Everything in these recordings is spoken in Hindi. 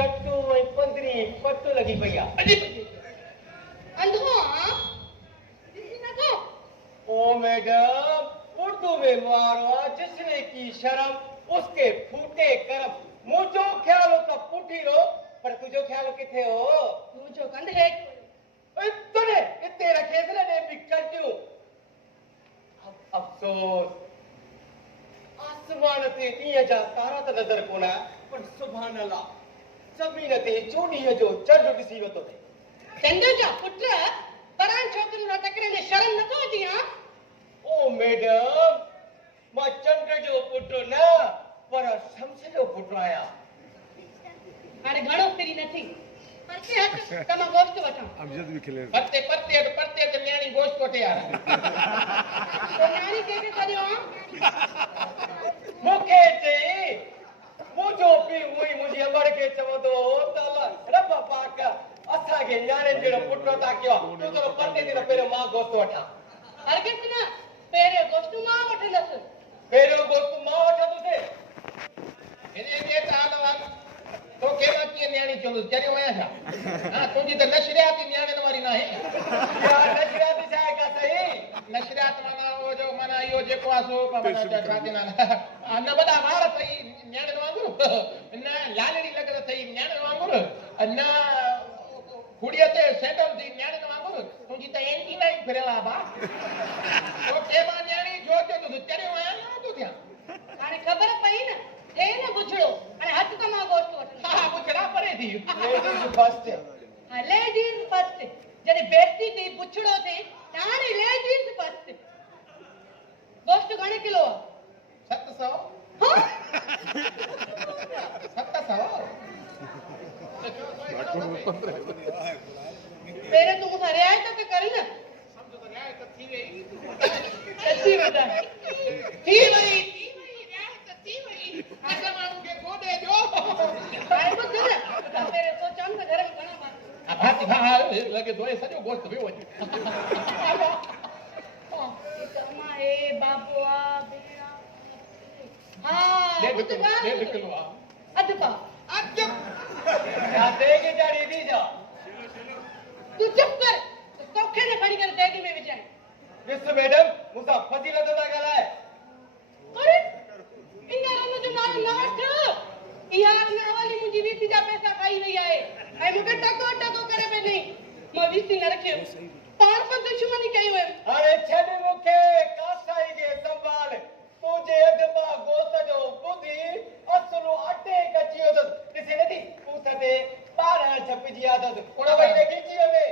चट्टू ऐं पंद्री पट लगी पई आहे। अंधो ॾिसी नथो? ओ मैडम उर्दू में मारो जिसने की शर्म उसके फूटे करम। मुझो ख्याल हो त पुठी रो पर तुझो ख्याल किथे हो? मुझो कंध हेठ तुने इते रखे से ने बिकटियो। अफसोस आसमान ते ॾींहं जा तारा त नज़र कोन पर सुभान अल्लाह ज़मीन ते चोॾींहं जो चंड ॾिसी वतो चंड जा पुट परान छोकिरियुनि सां टकरे में शर्म नथो अचे हा? ओ मैडम मां चंड जो पुट न पर शम्स जो पुट आहियां। हाणे घणो फिरी नथी परते हट त मां गोश्त वठां। अमजद भी खिले परते त न्याणी गोश्त वठे आ। तो न्याणी कंहिंखे सॾियो हा? मूंखे चई मुंहिंजो पीउ हुई मुंहिंजी अमड़ खे चवंदो हो त रब पाक असांखे न्याणियुनि जहिड़ो पुट था कयो तूं थोरो परते थी न पहिरियों मां गोश्त वठां। हरगिज़ न पहिरियों गोश्त मां वठंदसि। पहिरियों गोश्त मां वठंदुसि। हिन त हाल वाल तो केॾा कीअं न्याणी चवंदुसि चरियो आहियां छा? हा तुंहिंजी त नशरियाती न्याणियुनि वारी न आहे। यार नशरियाती छा आहे का सही? नशरियात माना वो जो माना इहो जेको आहे सो माना छा चवंदा आहिनि न वॾा वार अथई न्याणियुनि वांगुरु न लालड़ी लॻल अथई न्याणियुनि वांगुरु न खुड़ीअ ते सेटल थी न्याणियुनि वांगुरु तुंहिंजी त एंटीना ई फिरियल आहे भा। तो के मां न्याणी छो चवंदुसि चरियो आहियां न तूं थियां। हाणे ख़बर पई न थे न बुछड़ो हाणे हथ त मां गोश्त वठंदसि। हा बुछड़ा परे थी लेडीज फर्स्ट। हा लेडीज़ फर्स्ट जॾहिं बेइज्जती थी बुछड़ो थी त हाणे लेडीज़ फर्स्ट। गोश्त घणे किलो आहे? 700 हाँ? 700 पहिरियों तूं मूंसां रिआयत त कर न। समझो त रिआयत थी वई सची ॿुधाए थी वई रिआयत थी वई असां माण्हू खे गोॾे ॾियो। हाणे ॿुध न असां पहिरियों सोचऊं त घर में घणा ॿार भाती भा लॻे थो सॼो गोश्त वियो वञे। अमा हे बाबू आ भेण हा ॾेढ किलो आहे अधु पा अधु जाते के जड़ी दी जा। तू चुप कर तोखे न खणी करे देगी में विझाए। ॾिस मैडम मूंसां फज़ीलत था ॻाल्हाए। अरे इन रंग जो नालो न वठ। इहा न वाली मुंहिंजी वीसी जा पैसा खाई वई आहे ऐं मूंखे टको टको करे पई नहीं मां वीसी न रखियो पाण पर दुश्मनी कई हुयमि। अरे छॾ मूंखे कासाई खे संभाल तुंहिंजे अधु मां गोश्त जो ॿुधी असुलु अटे कची वियो अथसि। ॾिसे नथी पूछ ते ॿार छपिजी विया अथसि उन वटि खिची वञे।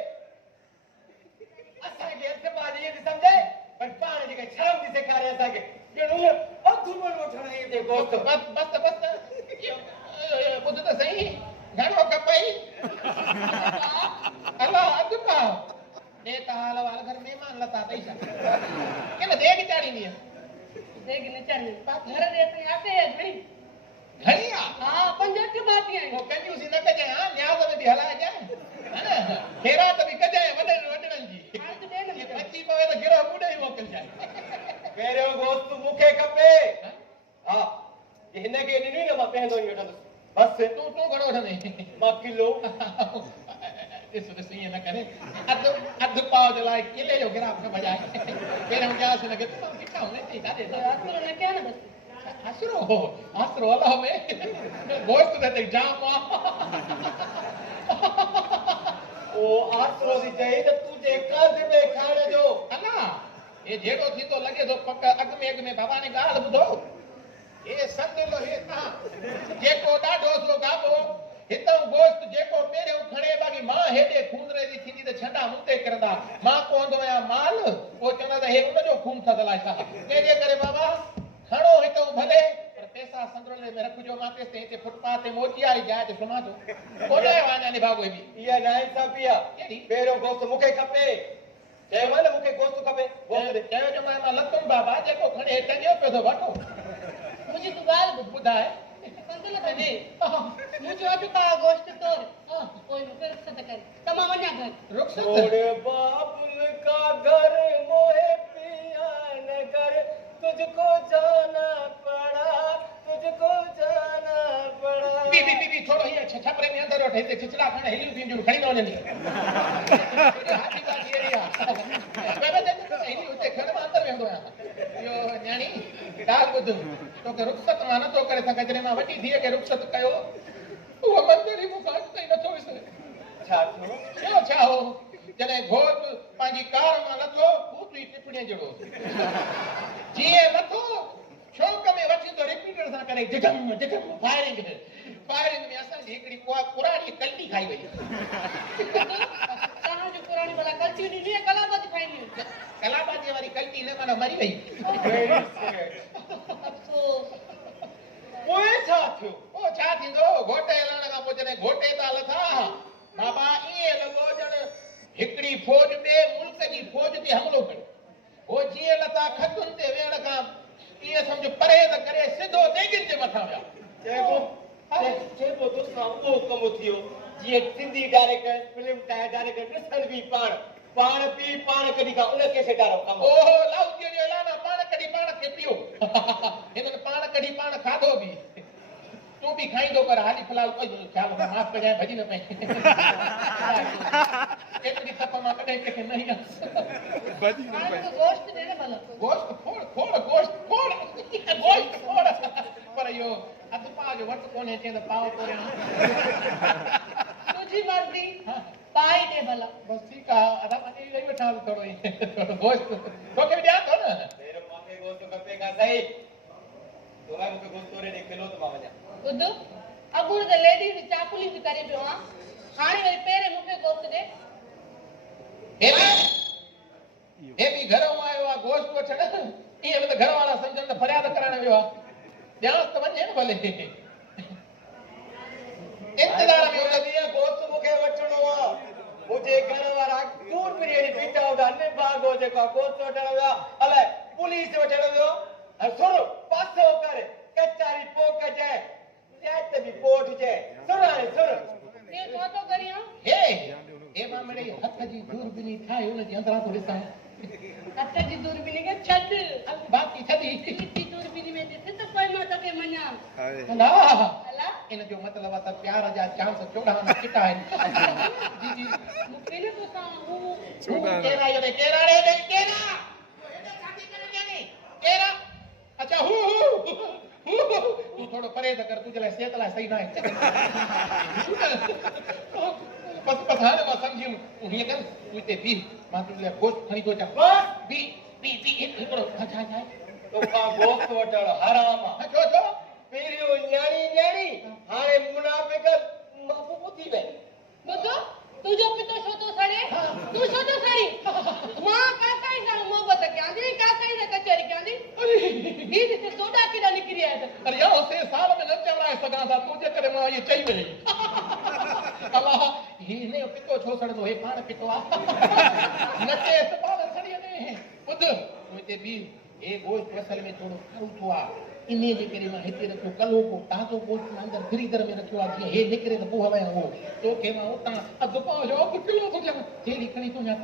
असांखे अधु मां ईअं थी सम्झे पर पाण जेके शर्म थी सेखारे असांखे ॼण ईअं अधु मन वठण जे गोश्त। बस ॿुध त सही घणो खपई? हलो अधु पाव ॾे त हाल वाल घर महिमान लता अथई छा के न देग चाढ़ींदी आहे? देगी न चाहे घर दे असां आटे है घणी घणी आहे? हा 5-8 बाती आहिनि। पोइ कंजूसी न कजांइ हा न्याज़ में बि हलाइजांइ ख़ैरात बि कजांइ वॾनि जी हाणे तूं ॾे न मूंखे। अची पवे त गिरो ॿुॾे ई मोकिलजांइ। पहिरियों गोश्त मूंखे खपे। हा हिनखे ॾिनी न मां पंहिंजो ई वठंदुसि बस। तूं घणो वठंदे? मां किलो। ॾिस ईअं न करे अधु पाव जे लाइ किले जो गिराक न बजाए पहिरियों ॻाल्हि हिनखे तमामु किथा हूंदे काॾे आसरो न कया न बस आसरो अलाह में गोश्त त अथई जाम आहे। ओ आसरो थी चई त तुंहिंजे कर्ज़ में खाइण जो अला हे जेको थी थो लॻे थो पक अॻ में बाबा ने ॻाल्हि ॿुधो हे संदुलो हे जेको ॾाढो सो गाबो हितां गोश्त जेको पहिरियों खणे बाक़ी मां हेॾे खूनरे जी थींदी त छंडा मुंते करंदा मां कोंदो आहियां माल पोइ चवंदा त हे उनजो खून थदल आहे छा तंहिंजे करे बाबा खणो हितां भले पर पैसा संदुले में रखिजो मां तेसि हिते फुटपाथ ते मोची आई जाइ ते सुम्हां थो कोॾे वञा निभागो बि इहा नाइंसाफ़ी आहे। पहिरियों गोश्त मूंखे खपे चयो न मूंखे गोश्त खपे गोश्त ॾे। चयो जो मां लतुम बाबा जेको खणे टंगियो पियो थो वठो मुंहिंजी तूं ॻाल्हि ॿुध ॿुधाए पंध न कजे मुंहिंजो अधु पाव गोश्त तोर पोइ मूंखे रुख़सत कर त मां वञा घर। रुख़सत छोड़ बाबुल का घर मोहे पिया नगर तुझको जाना पड़ा तुझको जाना बी थोड़ो ये छपरे में अंदर उठे छिछला खण हेलियो थी जो खणी न वञंदी हाथी बाजी एरिया बाबा जब हेलियो ते खण अंदर वेंदो आहियां यो न्याणी ॻाल्हि ॿुध तोखे रुख़सत मां नथो करे सघां जॾहिं मां वॾी धीअ खे रुख़सत कयो उहो मंदिर ई मूंखां अॻिते नथो विसरे छा हो जॾहिं घोट पंहिंजी कार मां लथो पूरी टिपणीअ जहिड़ो जीअं लथो शौक़ में वठी तो रिपीटर सां करे जगम फायरिंग में असांजी हिकिड़ी पुराणी कल्टी खाई वई तव्हांजो पुराणी भला कल्ची ॾिनी आहे कलाबाजी खाईंदी कलाबाजी वारी कल्टी न माना मरी वई अफ़सोस पोइ छा थियो ओ छा थींदो घोटे हलण खां पोइ जॾहिं घोटे था लथा बाबा ईअं लॻो ॼण हिकिड़ी फौज ॿिए मुल्क जी फौज ते हमिलो कयो हो जीअं लथा खतुनि ते वेहण खां इहे सम्झ परहेज़ करे सिधो नेगिन जे मथां विया चइबो तोसां उहो कमु थियो जीअं सिंधी डायरेक्टर फिल्म डायरेक्टर ॾिसनि बि पाण पी पाण कढी खां उन खे सेटारो कमु ओहो लाउतीअ जो ऐलान पाण कढी पाण खे पियो हिननि पाण कढी पाण खाधो बि तूं बि खाईंदो पर हाली फ़िलहाल कोई ख़्याल न माफ़ कजांइ भॼी न पई एतिरी तप मां कॾहिं कंहिंखे न गोश्त ॾे न भला गोश्त फोड़ पर इहो अधु पाव जो वटि कोन्हे चई त पाव तोड़ियां तुंहिंजी मर्ज़ी पाई ॾे भला बसि ठीकु आहे अदा पंहिंजी ॾेई वठां थोरो ई गोश्त तोखे बि ॾियां थो न पहिरियों मूंखे गोश्त खपे का सही तोला मूंखे गोश्त तोरे ॾे किलो त मां वञां ॿुध अॻुण त लेडीज़ चाकुली बि करे पियो आहे हाणे वरी पहिरें मूंखे गोश्त ॾे हे बि घरों आयो आहे गोश्त वठण ईअं बि त घर वारा सम्झनि त फरियाद करण वियो आहे ॼाण त वञे न भले इंतज़ार में हुनजी गोश्त मूंखे वठणो आहे मुंहिंजे घर वारा दूर बिरयानी बीठा हूंदा निभागो जेको गोश्त वठण वियो अलाए पुलिस वठण वियो सुर पासो करे कचारी पोक जे जात बि पोठ जे सुर ये छा थो करियां हे मां मिड़ई हथ जी दूरबीनी ठाहे हुनजे अंदरां थो ॾिसां हथ जी दूरबीनी खे छॾ बाक़ी छॾी ॾिसी दूरबीनी में ॾिस त कोई मां तोखे मञां अला अला इन जो मतिलबु आहे त प्यार जा चांस चोॾहं चिटा आहिनि जी जी मूंखे न तोसां हू केरा रे केरा केरा अच्छा हू तू थोड़ो परहेज़ कर तुझे लाइ सिहत लाइ सही न आहे बस हाणे मां सम्झियुमि तूं हीअं कर तूं हिते बीह मां तुंहिंजे लाइ गोश्त खणी थो अचां बी हिकिड़ो छा तोखां गोश्त वठण हराम आहे छो पहिरियों न्याणी हाणे मुनाफ़िक माफ़ू ॿुधी वई ॿुध तुंहिंजो पितो छो थो सड़े तूं छो थो सड़ी मां काकाई सां मोहबत कयां थी काकाई सां कचहरी कयां थी ही ॾिस सोडा केॾा निकिरी आया अरे यार उसे साल में न चवराए सघां था तुंहिंजे करे मां इहे चई वई अलाह हिन जो पितो छो सड़ंदो हे पाण पितो आहे न चएसि पाण सड़ी वञे ॿुध तूं हिते बीह हे गोश्त असल में थोरो खारूथो आहे इन जे करे मां हिते रखियो कलो को ताज़ो गोश्त मां अंदरि फ्रीज़र में रखियो आहे जीअं हे निकिरे त पोइ हलायां उहो तोखे मां उतां अधु पाव जो अधु किलो थो ॾियां थेली खणी थो वञां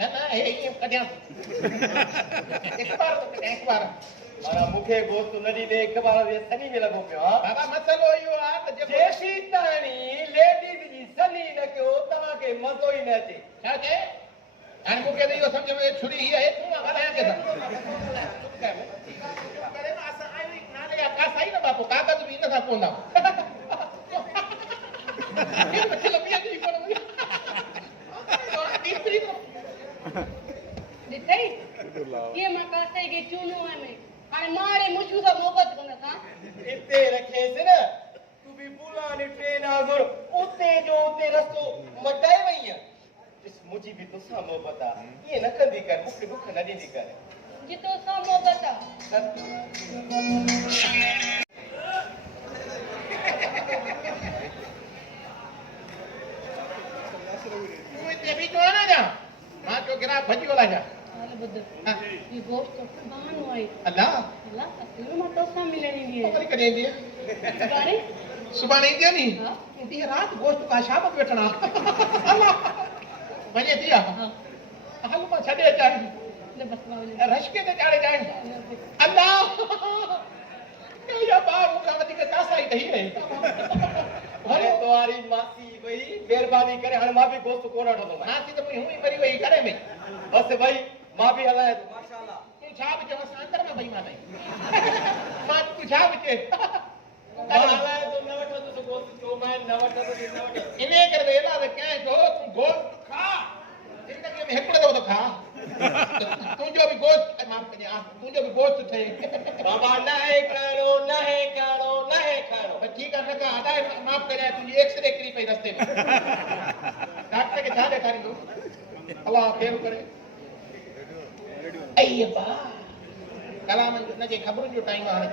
न हे ईअं कढियां हिकु बार माना मूंखे गोश्त न ॾींदे हिकु बार सनी में लॻो पियो आहे बाबा मसइलो इहो आहे त जेको जेसी ताणी लेडीज़ जी सनी न कयो तव्हांखे मज़ो ई न अचे छा चए हाणे मूंखे त इहो सम्झ में छुरी हीअ आहे तूं ॻाल्हायां कंहिं सां नाले जा कासा ई न बापू कागज़ बि इन सां पवंदा ॾिठई कीअं मां कासे खे चूनो आहिनि हाणे मां हाणे मुश्किल सां मोहबत कोन सां हिते रखेसि न तूं बि बुलानी ट्रेन आगुर उते जो उते रस्तो मटाए वई आहे ॾिस मुंहिंजी बि तोसां मोहबत आहे ईअं न कंदी कर मूंखे दुख न ॾींदी कर जी तोसां मोहबत आहे तूं हिते बि चो न जा मां चो गिराक भॼी वला जा हाल ॿुध ही गोश्त तो बहानो आहे अल्लाह असुल में मां तोसां मिलण ईंदी आहियां वरी कॾहिं ईंदी सुभाणे सुभाणे ईंदी नी हा ॾींहुं राति गोश्त का शाबत वठणा वञे थी आहे हल मां छॾे अचां रश्के ते चाढ़े जाए अल्लाह या बा मूंखां वधीक कासाई त हीअ अरे तुम्हारी मासी भई मेहरबानी करे हाणे मां बि गोश्त कोन वठंदो मासी त हुई मरी वई करे में बस भाई मां बि हलाए थो माशाअल्लाह तूं छा बि चवस अंदर में भई मां मां तूं छा बि चए मां हलाए थो न वठंदुसि गोश्त जो मैं न वठंदुसि न वठंदुसि इन करे इलाज कयां थो तूं गोश्त खा जिंदगी में हिकड़ो दफ़ो खा तुंहिंजो बि गोश्त माफ़ कजां तुंहिंजो बि गोश्त थिए बाबा न है खाणो न है खाणो न है खाणो ठीक आहे न का अदाए माफ़ कजां तुंहिंजी एक्सरे किरी पई रस्ते में डॉक्टर खे छा ॾेखारींदो अलाह फेर करे ऐ बा कलाम न जे ख़बरुनि जो टाइम आहे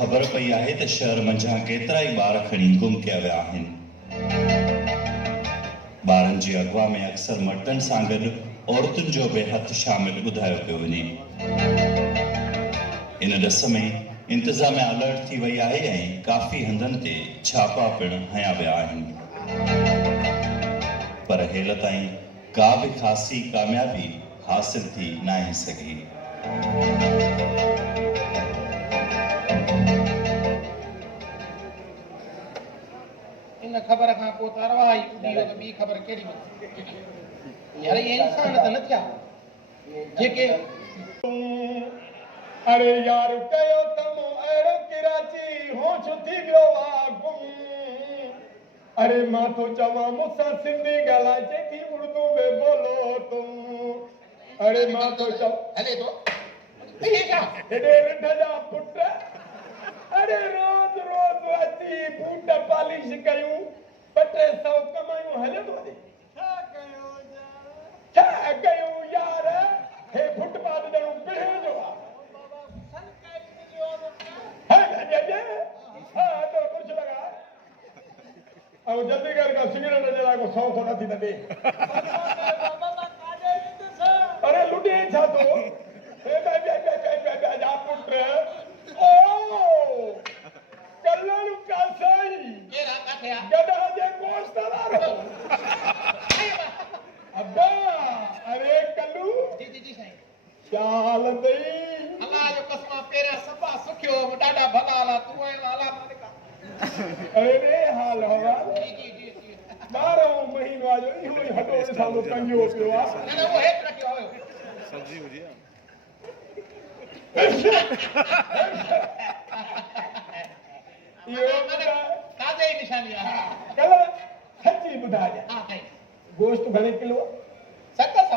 ख़बर पई आहे त शहर मंझां केतिरा ई ॿार खणी गुम कया विया आहिनि ॿारनि जी अगवा में अक्सर मर्दनि सां गॾु औरतुनि जो बि हथ शामिल ॿुधायो पियो वञे इन ॾिस में इंतिज़ामिया अलर्ट थी वई आहे ऐं काफ़ी हंधनि ते छापा पिणु हया विया आहिनि पर हेल ताईं का बि ख़ासी कामयाबी हासिल थी न आहे सघी इन ख़बर खां पोइ त अरवाह ई उॾी वियो त ॿी ख़बर कहिड़ी यार ये इंसान त न थिया जेके अरे यार कयो तमो अहिड़ो कराची होश थी वियो आहे गुम अरे मां तो चवां मूंसां सिंधी ॻाल्हाए थी उर्दू में बोलो तुम अरे मां तो चवां हले तो ये क्या हेॾे रिढ जा पुट अरे रोज़ रोज़ अची बूट पालिश कयूं 200 कमायूं हले थो वञे छा कयूं यार हे फुटपाथ ॼणो पिढ़े जो आहे जल्दी कर सिगरेट जला को 100 कोन थी दे अरे लुटे छा तो जा पुट ओ कल्लू का सही ये रहा क्या गधा जे गोश्त वारो अब्बा अरे कल्लू जी जी जी साईं क्या हाल अथई अल्लाह जो कसम पेरा सभा सुखियो ॾाढा भला हाल तूं ऐं अल्लाह मालिक अरे रे हाल हवा जी जी जी जी 12 महीनो आयो इहो ई हटो सालो पंजो पियो आहे न न वो हेठ रखियो हुयो सब्जी हुजे इहो ताज़े ई निशानी आहे कल सच्ची ॿुधाइजां हा साईं गोश्त घणे किलो 700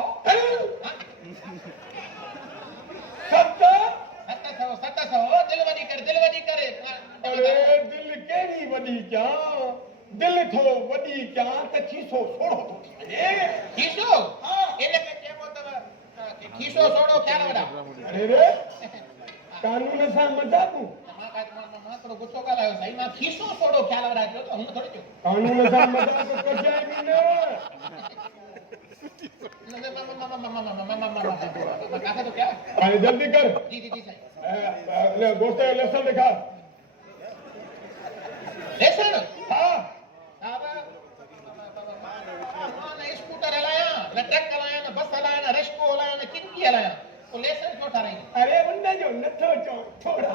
दिल वॾी करे अरे दिल केड़ी वॾी कयां दिल थो वॾी कयां त खीसो सोड़ो थो थी वञे खीसो इन खे चइबो अथव खीसो सोड़ो ख़्याल वॾा अरे रे कानून सां मज़ाकूं मां थोरो गुस्सो ॻाल्हायो साईं मां खीसो सोड़ो ख़्याल वॾा चयो त हुन थोरी चयो कानून सां मज़ाक कजाए बि न काथे तो क्या हाणे जल्दी कर जी जी जी साईं ले गोश्त जो लहसुन ॾेखार लेसन हा साहब न स्कूटर हलाया न ट्रक हलाया न बस हलाया न रश्को हलाया न किनकी हलाया तो लेसन छो ठाराई अरे उन जो नथो चओ थोड़ा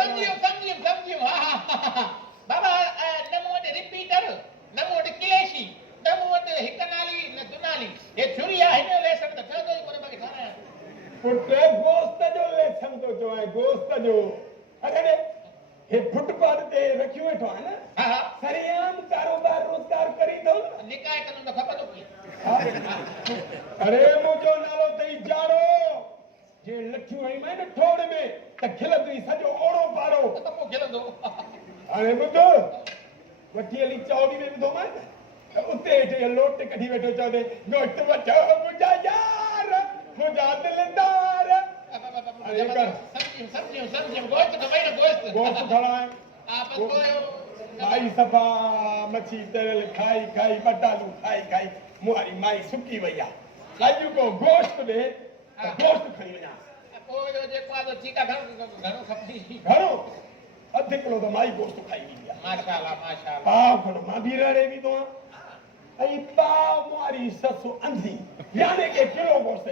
समझियो हा बाबा न मूं वटि रिपीटर न मूं वटि क्लेशी न मूं वटि हिक नाली न दुनाली हे छुरी आहे हिन लेसन त ठहंदो ई कोन्हे बाक़ी ठाराया पुट गोश्त जो लेसन तो चो है गोश्त जो अरे हे फुटपाथ ते रखियो वेठो आहे न हा हा सरेआम कारोबार रोजगार करी थो निकाय करण त खपंदो कीअं अरे मुंहिंजो नालो अथई जाड़ो जे लठियूं हई में न ठोड़ में त खिलंदी सॼो ओड़ो पारो त पोइ खिलंदो हाणे ॿुधो वठी हली चौड़ी में विधो मां त उते हेठि लोट कढी वेठो चवंदे गोश्त वठो मुंहिंजा यार मुंहिंजा दिलदार अरे कर समझियो गोश्त खपई न गोश्त गोश्त खड़ा है हा बस पोइ आई सफा मच्छी तेल खाई खाई बटालू खाई खाई मुआरी माई सुकी वई आहे अॼु को गोश्त ॾे त गोश्त खणी वञा पोइ जो जेको आहे ठीकु आहे घणो खपे घणो अधु किलो त माई गोश्त खाई वेंदी आहे माशाल्लाह माशाल्लाह पाव खणो मां बि रड़े वेंदो आहियां ऐं पाव मुआरी ससु अंधी याने के किलो गोश्त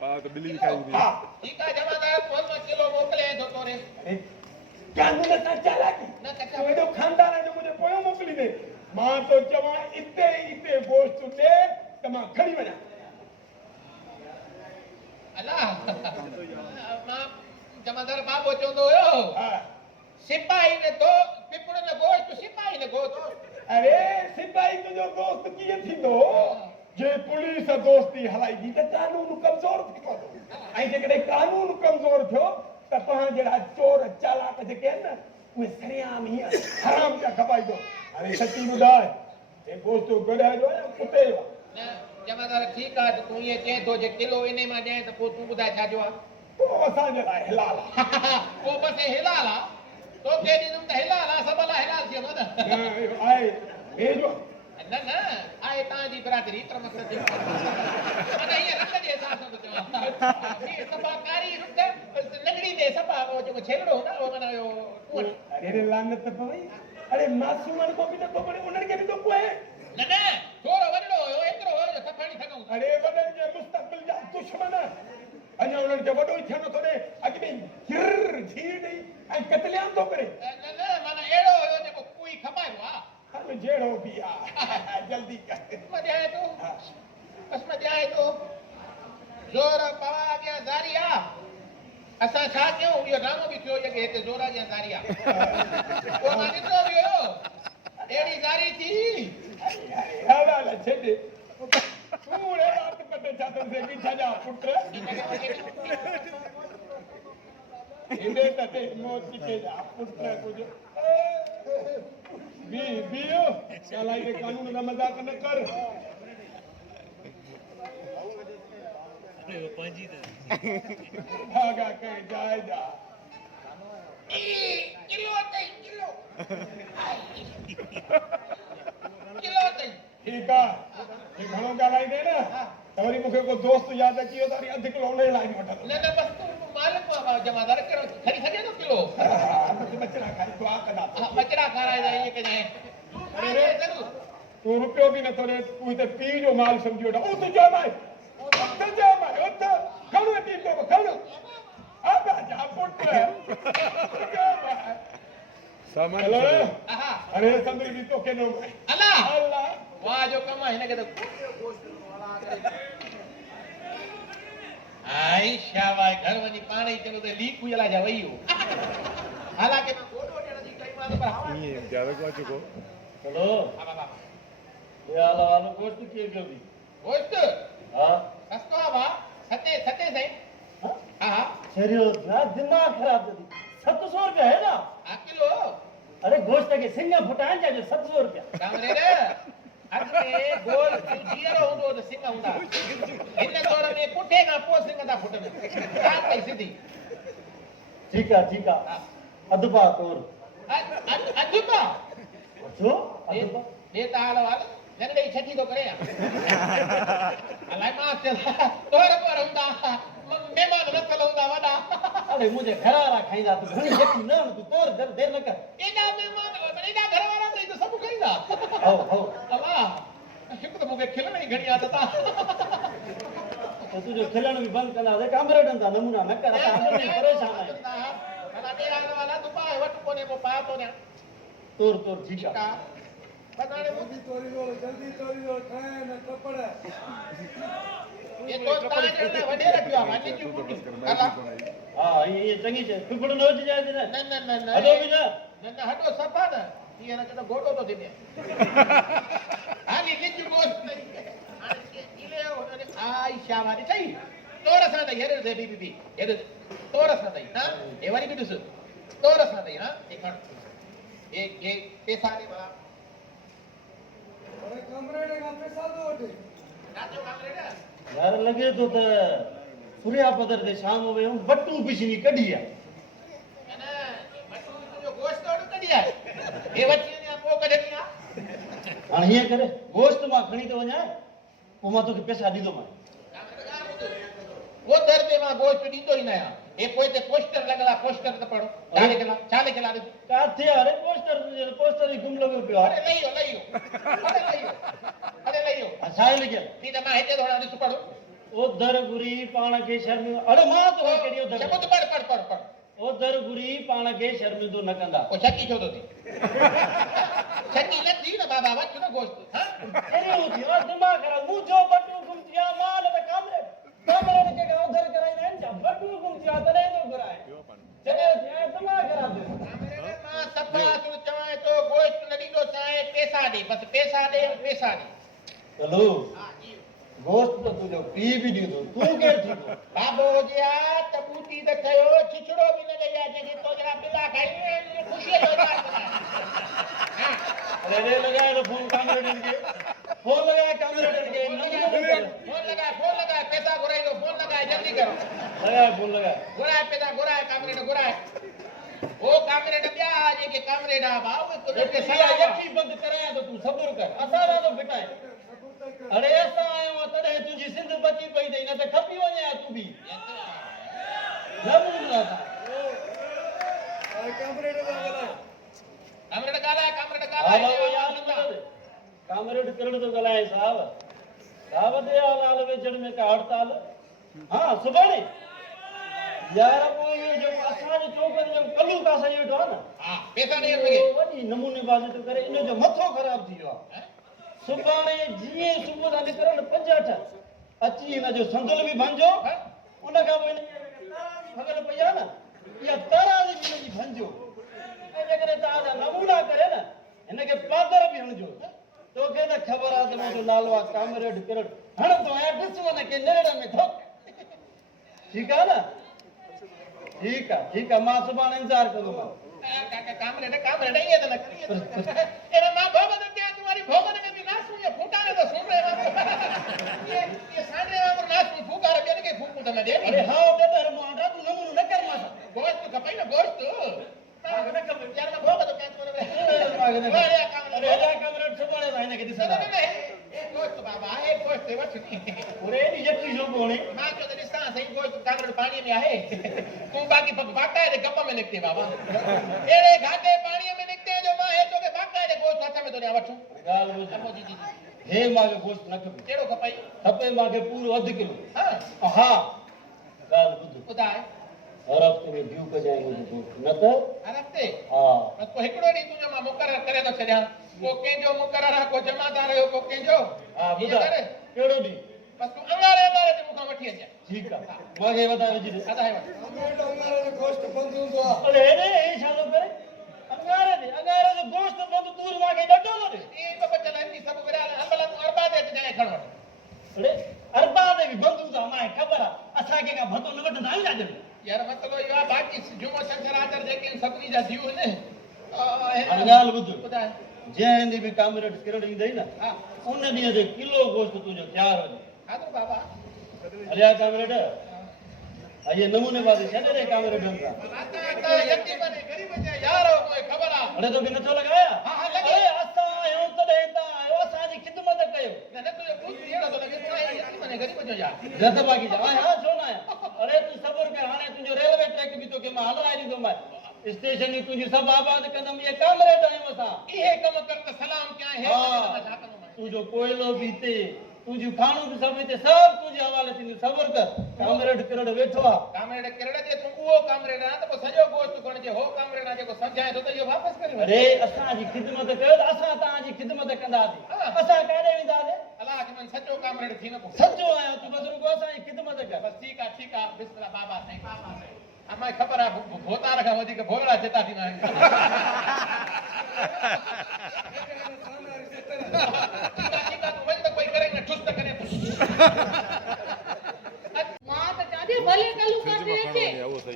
पाव त बिली खाई वेंदी हा ठीकु आहे जमादार पोइ मां किलो मोकिलियां थो तोरे कानून सां चालाकी न कचा तो एॾो खानदान आहे जो मुंहिंजे पोयों मोकिली ॾे मां तो चवां इते गोश्त ॾे त मां खणी वञा अल्लाह मां जमादार बाबो चवंदो हुयो हा सिपाही ने तो पिपड़ ने गोश्त सिपाही ने गोश्त अरे सिपाही तुंहिंजो दोस्त कीअं थींदो जे पुलिस दोस्ती हलाईंदी त कानून कमज़ोर थी पवंदो ऐं जेकॾहिं कानून कमज़ोर थियो त तव्हां जहिड़ा चोर चालाक जेके आहिनि न उहे सरेआम हीअं हराम पिया खपाईंदो हाणे सची ॿुधाए हे गोश्त गॾाइजो या कुटे जो न जमादार ठीकु आहे त तूं ईअं चए थो जे किलो इन मां ॾियां त पोइ तूं ॿुधाए छाजो आहे पोइ असांजे लाइ हिलाल आहे पोइ बसि हिलाल आहे तोखे ॾींदुमि त हिलाल आहे सभ लाइ हिलाल थी वेंदो न आहे भेजो न न आहे तव्हांजी बिरादरी पर मतिलबु माना हीअं रंग जे हिसाब सां थो चवां हीअ सफ़ा कारी रुख लंगड़ी में सफ़ा उहो जेको छेलड़ो हूंदो आहे उहो माना इहो अरे लानत पवई अरे मासूमनि को बि नथो पड़े उन्हनि खे बि तो कोए न न थोरो वॾो हुयो एतिरो हुयो जो सफ़ा खणी सघूं अरे वॾनि जे मुस्तक़बिल जा दुश्मन अञा उन्हनि खे वॾो ई थियणो थो ॾे अॻु में गिर झीर ॾेई ऐं कतलियाम थो करे न न माना अहिड़ो हुयो जेको कोई खपाइबो आहे हल जहिड़ो बि आहे जल्दी कर मज़ा आहे थो बसि मज़ा आहे थो ज़ोर पवा अॻियां ज़ारी आहे असां छा कयूं इहो ड्रामो बि थियो कि हिते ज़ोर अॻियां ज़ारी आहे पोइ मां ॾिठो बि हुयो अहिड़ी ज़ारी थी हल छॾ तूं रात कटे छातन से पीछा जा पुट इन ते मौत के जा पुट कुछ बीओ चलाई के कानून का मजाक न कर अरे वो पंजी भागा कहीं जाए जा किलो ताईं ठीक है ये घणो ॻाल्हाई दे न त वरी मूंखे को दोस्त यादि अची वियो त वरी अधु किलो उन लाइ वठंदो न न बसि तूं मालिक आहे जमादार कहिड़ो खणी सघे थो किलो बचड़ा खाई दुआ कंदा हा बचड़ा खाराईंदा ईअं कजांइ अरे तूं रुपयो बि नथो ॾे तूं हिते पीउ जो माल सम्झी वठा उत जामाए उत खणु अची तो खणु आबा जा पुट सामान हेलो हा अरे संदरी भी तो के नो अल्लाह अल्लाह वाह जो कम आहे हिनखे त आई शाबाश घर वञी पाण ई चलो त लीक हुई अला जा वई हो हालांकि मां गोॾो ॾियण जी कई मां पर हवा ये ज्यादा को चुको हेलो हा बाबा ये आलो गोश्त की जल्दी गोश्त हां सस्तो आहे वाह सते साईं हा हा सीरियस ना दिमाग खराब थी 700 रुपया है ना हा किलो अरे गोश्त के सिंगा फुटान जाजो 700 रुपया कामरे रे अॻ में गोल जीअरो हूंदो त सिंग हूंदा हिन दौर में पुठे खां पोइ सिंग था फुटनि छा कई सिधी ठीक है अधपा तोर अधु पा जो ॿिए त हाल वाल नंढे ई छठी थो करे अलाए मां तोर पर हूंदा महिमान नसल हूंदा वॾा अरे मुझे घरारा खाईंदा तू घणी जेकी न तू तोर देर न कर एॾा महिमान एॾा घर वारा त सभु खाईंदा हो अलाह हिकु त मूंखे खिलण ई घणी आदत आहे तो तुझे खिलण भी बंद करा दे कामरेडन दा नमूना न कर परेशान है भला ॿिए हाल वाला तूं पाए वटि कोन्हे पोइ पाए थो ॾियां तोर ठीक है बसि हाणे जल्दी तोरी रो खाए न कपड़ ये तो तव्हां ॼणा वॾे रखियो आहे वञी जूं कुटियूं हां ये चंगी छे पिपड़ न हुजे जाए न न न न हलो भी जा न न हटो सफ़ा न ईअं न त गोॾो थो थिए हाली लिजू गोश्त हाणे इले हुनने आई शाबाश ॾिठई तोर सां अथई हेॾे ॾिसे बी हेॾे तोर सां अथई हा हे वरी बि ॾिस तोर सां अथई हा हे खण हे पैसा ॾे भला अरे कमरे का पैसा दो दे राजो कामरे ॾे यार लगे तो सूर्या पदर दे शाम में बट्टू पिछनी कढी है न न बटू जो गोश्त तोड़ कढी आहे हे वची ने पोइ हाणे हीअं करे गोश्त मां खणी थो वञा पोइ मां तोखे पैसा ॾींदोमांइ वो दर्दे मां गोश्त ॾींदो ई न आहियां हे पोइ ते पोस्टर लॻल आहे पोस्टर त पढ़ो छा लिखियल आहे काथे अरे पोस्टर ई गुम लॻो पियो आहे अरे लइयो छा आहे लिखियल हीअ त मां हिते थोरा ॾिस पढ़ो ओ दर घुरी पाण खे शर्मिंदो अरे मां तो कहिड़ी दर शब्द पढ़ ओ दर घुरी पाण खे शर्मिंदो न कंदा ओ छकी छो थो थी छकी न थी न बाबा वच न गोश्त हां अरे ओ थी दिमाग ख़राब मूं जो बटू गुम थिया माल त कामरे के उधर कराईंदा आहिनि छा बटू गुम थिया तॾहिं थो घुराए चले थिया दिमाग ख़राब मां सफ़ा सुर चवां तो गोश्त न ॾींदो साईं पैसा ॾे बस पैसा ॾे हलो गोश्त तो तुझो पी भी ॾींदो तूं केरु थींदो बाबो जिया त बूटी त कयो छिछड़ो बि न ॾेई आहे जेके तो जरा पिला खाई ख़ुशी जो इज़हार कंदा अरे लगाए तो फोन कामरेडन के फोन लगाए कामरेडन के फोन लगा पैसा घुराई दो फोन लगाए जल्दी करो लगाए फोन लगाए घुराए पैसा घुराए कामरेड घुराए ओ कामरेड ॿिया जेके कामरेड आहे भाउ के सलाह यकी बंद कराया तो तू सब्र कर असां तो बिठाए अरे असां आयो तॾहिं तुंहिंजी सिंध बची पई अथई न त खपी वञे हा तूं बि कमरे कामरेड करण तो ॻाल्हाए साहब ते हाल वेचण में का हड़ताल हाँ सुभाणे यार पोइ इहो जेको असांजे चौकनि जो कलू कासा वेठो आहे न हा पैसा ॾे मूंखे वॾी नमूने बाज़ी थो करे इन जो मथो ख़राब थी वियो आहे सुभाणे जीअं सुबुह जा निकिरनि 5-8 अची हिन जो संदुल बि भंजो उन खां पोइ भॻल पई आहे न इहा तराज़ बि हिन जी भंजो ऐं जेकॾहिं तव्हांजा नमूना करे न हिनखे पादर बि हणिजो तोखे त ख़बर आहे त मुंहिंजो नालो आहे कामरेड किरड़ हणंदो आहियां ॾिस हुनखे नेड़ में थो ठीकु आहे न ठीक है मां सुभाणे इंतजार कंदोमांव कामरेड ईअं त न करी एड़ा मां भोगन ते तुम्हारी भोगन में भी नासू ये फूटा ने तो सुन रहे हो ये सामने वांगुर नासू फूका रे के फूकू त न दे अरे हां बेटा मोहन तू नमूनो न कर मां गोश्त खपई न गोश्त यार मैं भोग तो क्या तुम्हारे अरे जा कामरेड सुभाणे था हिनखे ॾिसंदा गोश्त बाबा है गोश्त वठ पूरे नी यकी जो कोने मां जो ॾिसां सही गोश्त कांगड़ पानी में आहे तू बाकी बाकायदे गप में निकते बाबा एड़े घाटे पानी में निकते जो मां हे तो के बाकायदे गोश्त हथ में तो ॾिया वठूं गाल बुझ जी हे मांगे गोश्त न खपे केड़ो खपई खपे मांगे पूरो 1/2 किलो हां हां गाल बुझ ॿुधाए हर हफ़्ते में ड्यू कजाएंगे न तो हर हफ़्ते हां बस को हिकड़ो डी तुजो मां मुकरर करे तो छड्या को केजो मुकरर है को जमादार है को केजो हां बुझा केड़ो डी बस तू अंगारे ते मुखा वठी अच ठीक है मांगे बता विजी दे अदा है गोश्त बंद हूंदो आहे अरे रे हे छालो करे अंगारे दे गोश्त बंद दूर मांगे डडो लो दे ये तो चला नहीं सब विरा हबला तू अरबा दे जाए खण वठ अरे अरबा दे भी बंद हूंदा मां खबर आ असा के का भतो न वठंदा आहियूं राजन यार मतलब यो बाकी जुमो शंकराचार्य जेके सतरी जा जीव ने ॻाल्हि ॿुध ॿुधाए जंहिं ॾींहुं बि कामरेड किरड़ ईंदई न हां उन ॾींहं ते किलो गोश्त तुंहिंजो तयारु वञे हां तो बाबा हलिया कामरेड आइए नमूने बात छॾे रे कामरेड का आता यकी बने गरीब जा यार कोई खबर आ अरे तो नथो लगाया हां हां लगे अरे असां आहियूं तॾहिं तव्हां आहियो असांजी ख़िदमत कयो न तुझे पूछ एड़ा तो लगे यकी बने गरीब जो यार जत बाकी जा हां छो न आया अरे तू सब्र कर हाणे तुंहिंजो रेलवे ट्रैक बि तोखे मां हलाए ॾींदोमांइ स्टेशन ही तुझी सब आबाद कदम ये कामरेड आहियूं असां इहे कम कर त सलाम क्या है तुझो कोयलो भी हिते तुझी खाणो भी सब हिते सब तुझे हवाले थींदो सब्र कर कामरेड किरड़ वेठो आहे कामरेड किरड़ जे तू वो कामरेड ना तो सजो गोश्त कोन जे हो कामरेड ना जेको समझाए तो यो वापस करी अरे असांजी ख़िदमत कयो त असां तव्हांजी ख़िदमत कंदासीं असां काॾे वेंदासीं अल्लाह के मन सचो कामरेड थी न को सचो आहियो तू बस रुको असांजी ख़िदमत कर बस ठीक है बिस्मिल्लाह बाबा साईं हमें खबर है भोता रखा वधी के भोगड़ा चेता थी ना ठीक है तू वही तो कोई करेंगे ठुस त करे मां त चाहे भले कलू काटे रखे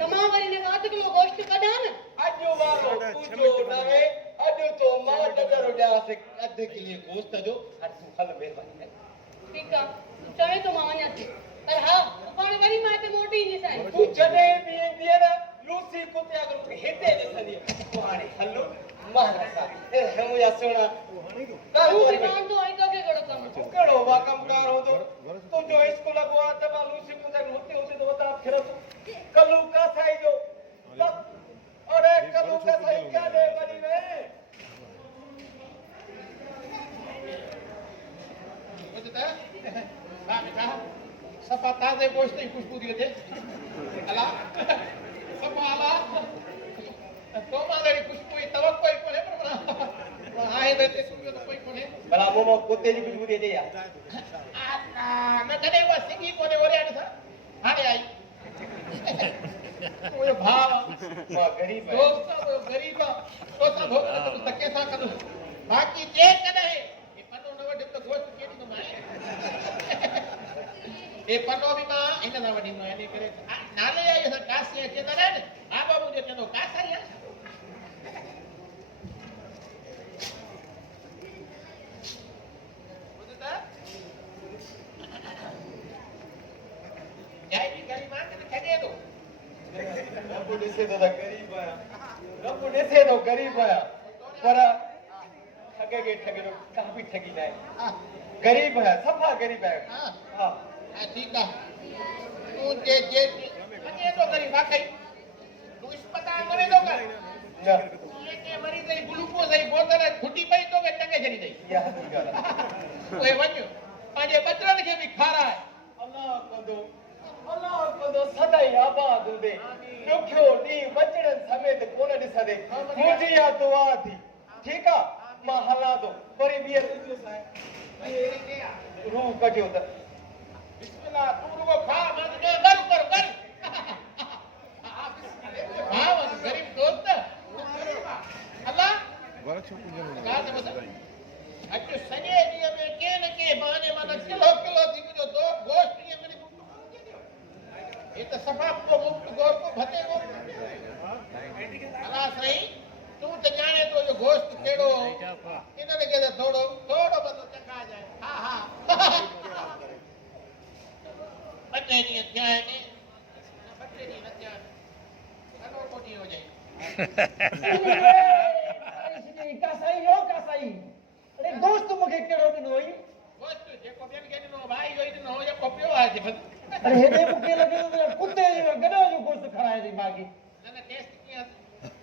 तमाम वरी ने 8 किलो गोश्त कढा न अॼु वारो पूछो नवे अॼु तो मां डगर ॾियासीं 1/2 किलो गोश्त जो हर हल महिरबानी ठीक है तू चाहे तो मां वञा थी पर हां पाण वरी मां ते मोटी ईंदी साईं तू जॾहिं बि ईंदी न लूसी कुतिया करो हिते ॾिसंदी तूं हाणे हलो महाराजा ए मुया सुना तू दुकान तो आई के करो काम कड़ो वा कमकार हो तो जो स्कूल को आता मालूम से मुझे होते होते तो बता फिर तो कल्लू का साई जो अरे कल्लू का साई क्या दे बनी में बुझता बा बेटा सफा ताजे गोश्त की खुशबू दी थे अला सफा अला तो मारे खुशबू ही तवक कोई कोने पर आए बेटे तुम तो कोई कोने भला मोमो कुत्ते की खुशबू दे दे यार मैं कने वो सिंगी कोने ओरे आने था हाने आई वो भाव वाह गरीब है दोस्त वो गरीब तो सब हो तो तके सा कदू बाकी जे कने ये पन्नो न वडे तो गोश्त केडी न माए ए पन्नो भी मां इन ना वडी नो यानी करे नाले आई सा कासी के ना ने आ बाबू जे चनो कासा या बुझता जाई भी गरीब मां के खदे दो रब्बू ॾिसे थो त ग़रीब आहियां रब्बू ॾिसे थो ग़रीब आहियां पर ठगे के ठगे तो काफ़ी ठगी न आहे ग़रीब आहियां सफ़ा ग़रीब आहियां हां हा ठीक है तू जे खदे दो गरीब वाकई तू अस्पताल मरे दो कर न ये के मरी गई ग्लूकोज आई बोतल खुटी पई तो के टंगे जड़ी गई इहा हक़ीक़त आहे ओए वञो पंहिंजे बचड़नि खे बि खाराए अल्लाह कंदो सदाई आबाद हूंदे ॾुखियो ॾींहुं बचड़नि समेत कोन ॾिसंदे मुंहिंजी इहा दुआ थी ठीकु आहे मां हलां थो वरी ॿीहर ॾिजो साईं रूह कढियो त बिस्मिल्लाह तू रुगो खा मैं तुझे गल कर गल हां गरीब दोस्त अल्लाह का ते बता अच सॼे ॾींहं में के न के बहाने माना किलो किलो थी मुंहिंजो दो गोश्त ये मेरी ये तो सफा को मुक्त गोर को भते को अल्लाह सही तू तो जाने तो जो गोश्त केड़ो इन्होंने के थोड़ो थोड़ो बदल चखा जाए हां हां बच्चे नहीं क्या है ने बच्चे नहीं नचा चलो कोठी हो जाए कासाई हो कासाई अरे दोस्त मुखे केड़ो दिन होई गोश्त जेको बेन के नो भाई होई न हो जे कोपियो आ जे अरे हेदे मुखे लगे तो कुत्ते जो गधा जो गोश्त खराए दी मागी ना टेस्ट किया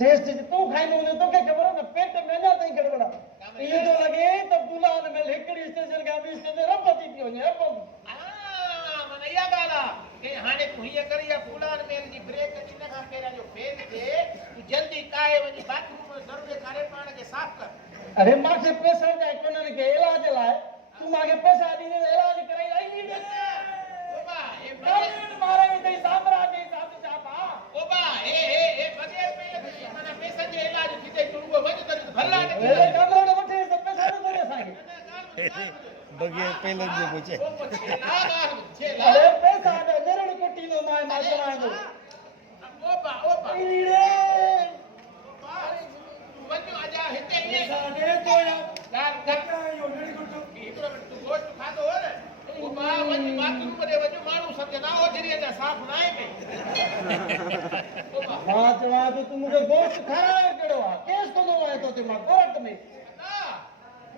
टेस्ट जे तू खाइनो ने तो के खबर न पेट में ना तई गड़बड़ा ये जो लगे तो पुलान में हिकड़ी स्टेशन का भी स्टेशन रपती पियो ने रपती मन या गाला के हाने तू ये करिया फूलान मेल जी ब्रेक इन का पेरा जो फेल थे तू जल्दी काए वनी बाथरूम में सर्वे करे पाण के साफ कर अरे माखे पैसा दे कोने के इलाज लाए तू मागे पैसा दी ने इलाज कराई आई नहीं ओबा ए बगैर मारे में तई साम्राज्य हिसाब से चाहता ओबा ए बगैर पे मना पैसा जे इलाज थी ते तू वो वज कर भला ने मेरे कमरे में उठे सब पैसा न दे सागे बगैर पहले जे पूछे अरे पैसा दे नरड़ कुटी नो माय मार चला दो ओबा रे वजो आजा हिते ये साडे तो यार कर यो नड़ी गुट्टू हिकड़ो तू गोश्त खादो हो ने ओबा वजी बाथरूम में वजो मानू समझ ना हो जरिए जा साफ ना है ओबा हां चवा तो तू मुझे गोश्त खराए केड़ो आ केस तो नो आए तो ते मां कोर्ट में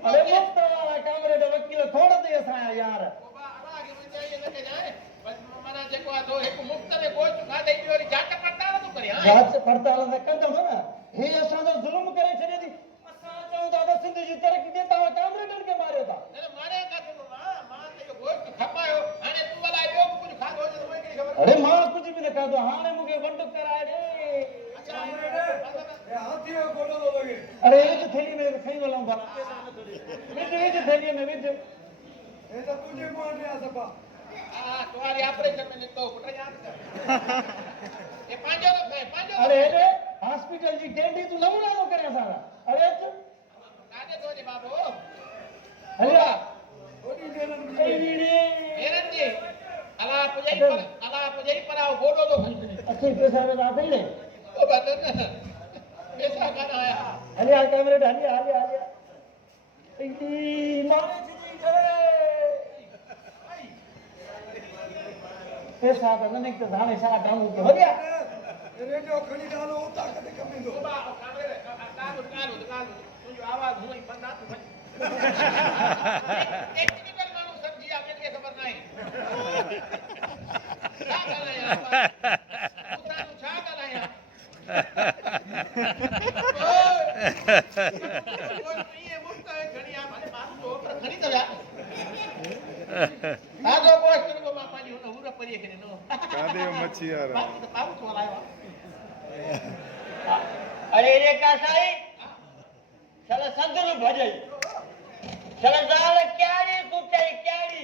अरे मुफ्त वाला कमरे दे वकील थोड़ दे सा यार ओबा आगे में जाए लगे जाए बस मना जेको आ तो एक मुफ्त में गोश्त खा दे वाली जाट पड़ता तो करे हां जांच पड़ताल से कंदो ना हे असा तो जुल्म करे छे दी असा जो दादा सिंधी जी तरक्की देता हुआ कामरेडन के मारे था अरे मारे का तो मां ते जो गोश्त खपायो हाने तू वाला जो कुछ खा दो तो कोई खबर अरे मां कुछ भी न कह दो हाने मुके वंड कराए रे अच्छा ये हाथी को बोलो तो लगे अरे ये थैली में खई वाला भला ये थैली में विच ये तो तुझे कौन ले आ सपा हां तुम्हारी ऑपरेशन में निकतो पुट याद कर ये पांजो अरे रे हॉस्पिटल जी टेंडी तू नमूना नो करे सारा अरे तू काजे तो जी बाबू हलिया ओडी देलन ए रे हेरन जी अला पुजई पर आओ बोडो तो अच्छे पैसा में आते ही ओ बदन पैसा कहां आया हलिया कैमरे हलिया ई मारे छी करे पैसा तो नहीं तो धाने सारा डामू के हो गया रेडियो खड़ी डालो ताकत कमी दो बाबा कामरे तुंहिंजो आवाज़ हूअं ई बंदि आहे तूं वञ टेक्निकल माण्हू सम्झी आहे कंहिंखे ख़बर न आहे छा ॻाल्हायां मूंसां तूं छा ॻाल्हायां ईअं मुफ़्त घणी आहे भले माण्हू जो पर खणी त विया ताज़ो गोश्त रुॻो मां पंहिंजी हुन हूर परीअ खे ॾिनो काॾे मच्छी यार बाक़ी त पारू थो हलायो आहे अरे रे कासाई चल संदल भजई चल जाल क्यारी कुटाई क्यारी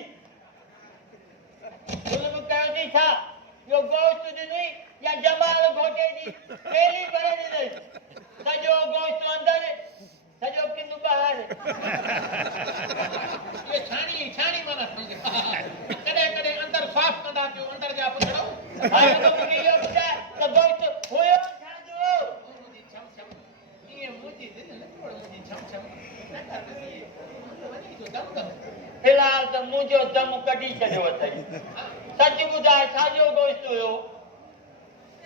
तुम कहो थी था यो गोश्त दी या जमाल घोटे दी पहली करे दी सजो गोश्त अंदर सजो किंदु बाहर ये छाणी माना कॾहिं कॾहिं अंदर साफ़ कंदा थियो अंदर जा पुछड़ो हाणे तो मुझे यो बुझा तो गोश्त होयो छाजो मुंहिंजी छम छम ईअं मुंहिंजी दिलि न तोड़ मुंहिंजी छम छम न कर वञी जो दम दम फिलहाल तो मुझो दम कढी छॾियो अथई सच ॿुधाए छाजो गोश्त हुयो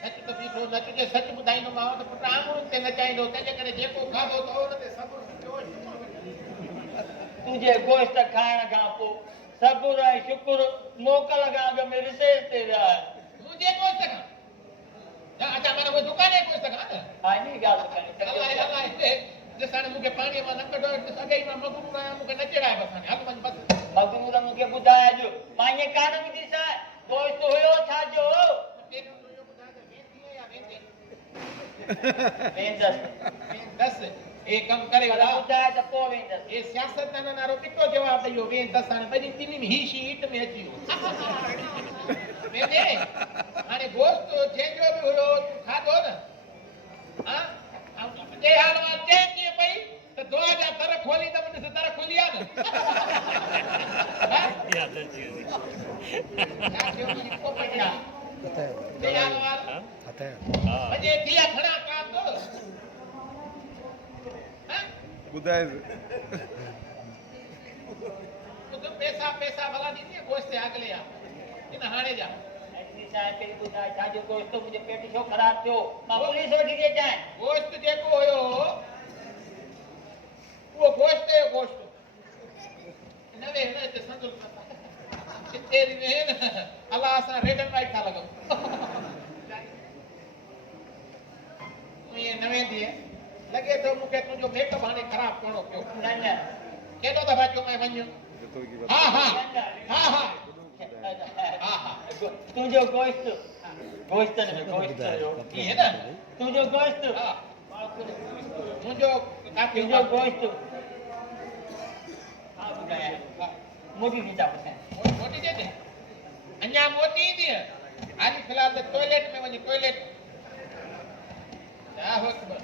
सच त बीठो नच जे सच ॿुधाईंदोमांव त पुट आङुरुनि ते नचाईंदो तंहिंजे करे जेको खाधो त उन ते सबुर जोश तुझे गोश्त खाइण खां पोइ सबुर ऐं शुकुर मोकल खां अॻु में रिसेस ते विया मुंहिंजे गोश्त खां अच्छा माना उहे दुकान जे गोश्त खां न आइनी ॻाल्हि हलाए करणी हलाए ॾिस हाणे मूंखे पाणीअ मां न कढो अॻे ई मां मगरूर आहियां मूंखे न चढ़ाए बसि हाणे हल वञ बसि मगरूर मूंखे ॿुधाए अॼु मां ईअं कान ॿुधी सां गोश्त हुयो छाजो पहिरियों तो इहो ॿुधाए त वेंदी या वेंदे वेंदसि वेंदसि हे कमु करे पर वॾा ॿुधाए त पोइ वेंदसि ये सियासतदान नारो ॿिटो जवाब ॾियो वेंदसि हाणे ॿई टिनी में ही शीट में अची वियो वेंदे हाणे गोश्त जंहिंजो बि हुयो तूं खाधो न हा जे हाल मां चई कीअं पई त दुआ जा दर खोली त ॾिस दर खुली आहे न छा थियो मुंहिंजी पोपट आहे जे हाल वार वञे दिया खणा काम तो ॿुधाए तो पैसा पैसा भला दीदी गोश्त अगले आ इन हाणे जा ऐसी साहिब खे ॿुधाए छाजो गोश्त मुंहिंजो पेट छो ख़राब थियो मां पुलिस वठी थी अचां गोश्त जेको हुयो वो गोश्त है गोश्त नवे न ते संदुल किथे रे न अल्लाह असां रेड एंड वाइट था लॻो ये नवे दिए लगे तो मूंखे तुंहिंजो मेकअप हाणे ख़राब करणो पियो न न केॾो दफ़ा चयो मैं वञो हा हा हा हा हा हा तुंहिंजो गोश्त गोश्त न गोश्त हुयो ईअं न तुंहिंजो गोश्त हा मुंहिंजो काके तुंहिंजो गोश्त हा ॿुधाए मोदी जी था ॿुधाए मोटी जे दे अञा मोटी ईंदी हाली फ़िलहाल त टॉयलेट में वञी टॉयलेट अल्लाहु अकबर